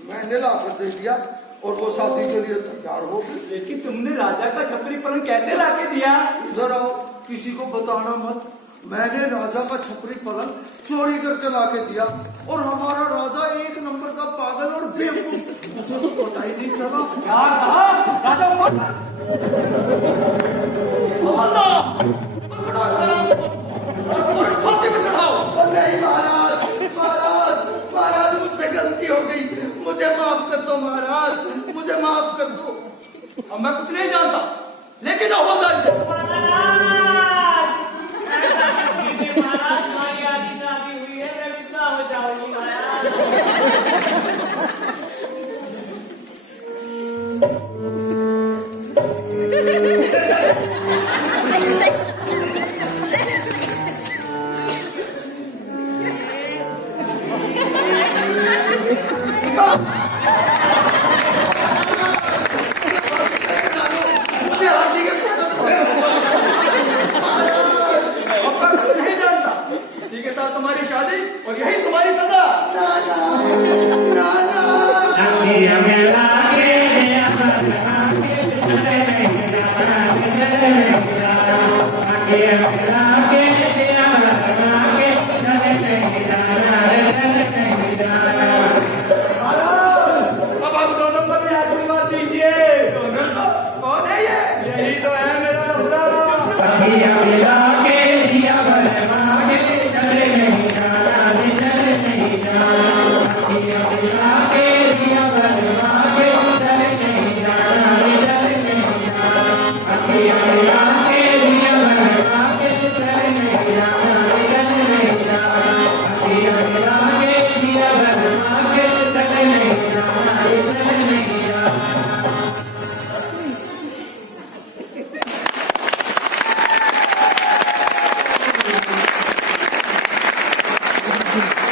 मैंने लाकर दे दिया और वो शादी के लिए तैयार हो गई। लेकिन तुमने राजा का छपरी पलंग कैसे लाके दिया? इधर आओ, किसी को बताना मत। मैंने राजा का छपरी पलंग चोरी करके लाके दिया और हमारा राजा एक नंबर का पागल और बेवकूफ, उसे तो पता ही नहीं चला। क्या कहा? राजा फांसी पे चढ़ाओ। नहीं महाराज, महाराज, महाराज मुझसे गलती हो गई, मुझे माफ कर दो महाराज, मुझे माफ कर दो। अब मैं कुछ नहीं जानता, लेके जाओ हवलदार से। महाराज हमारी आदि शादी हुई है, मैं विदा हो जाऊंगी महाराज। Oh,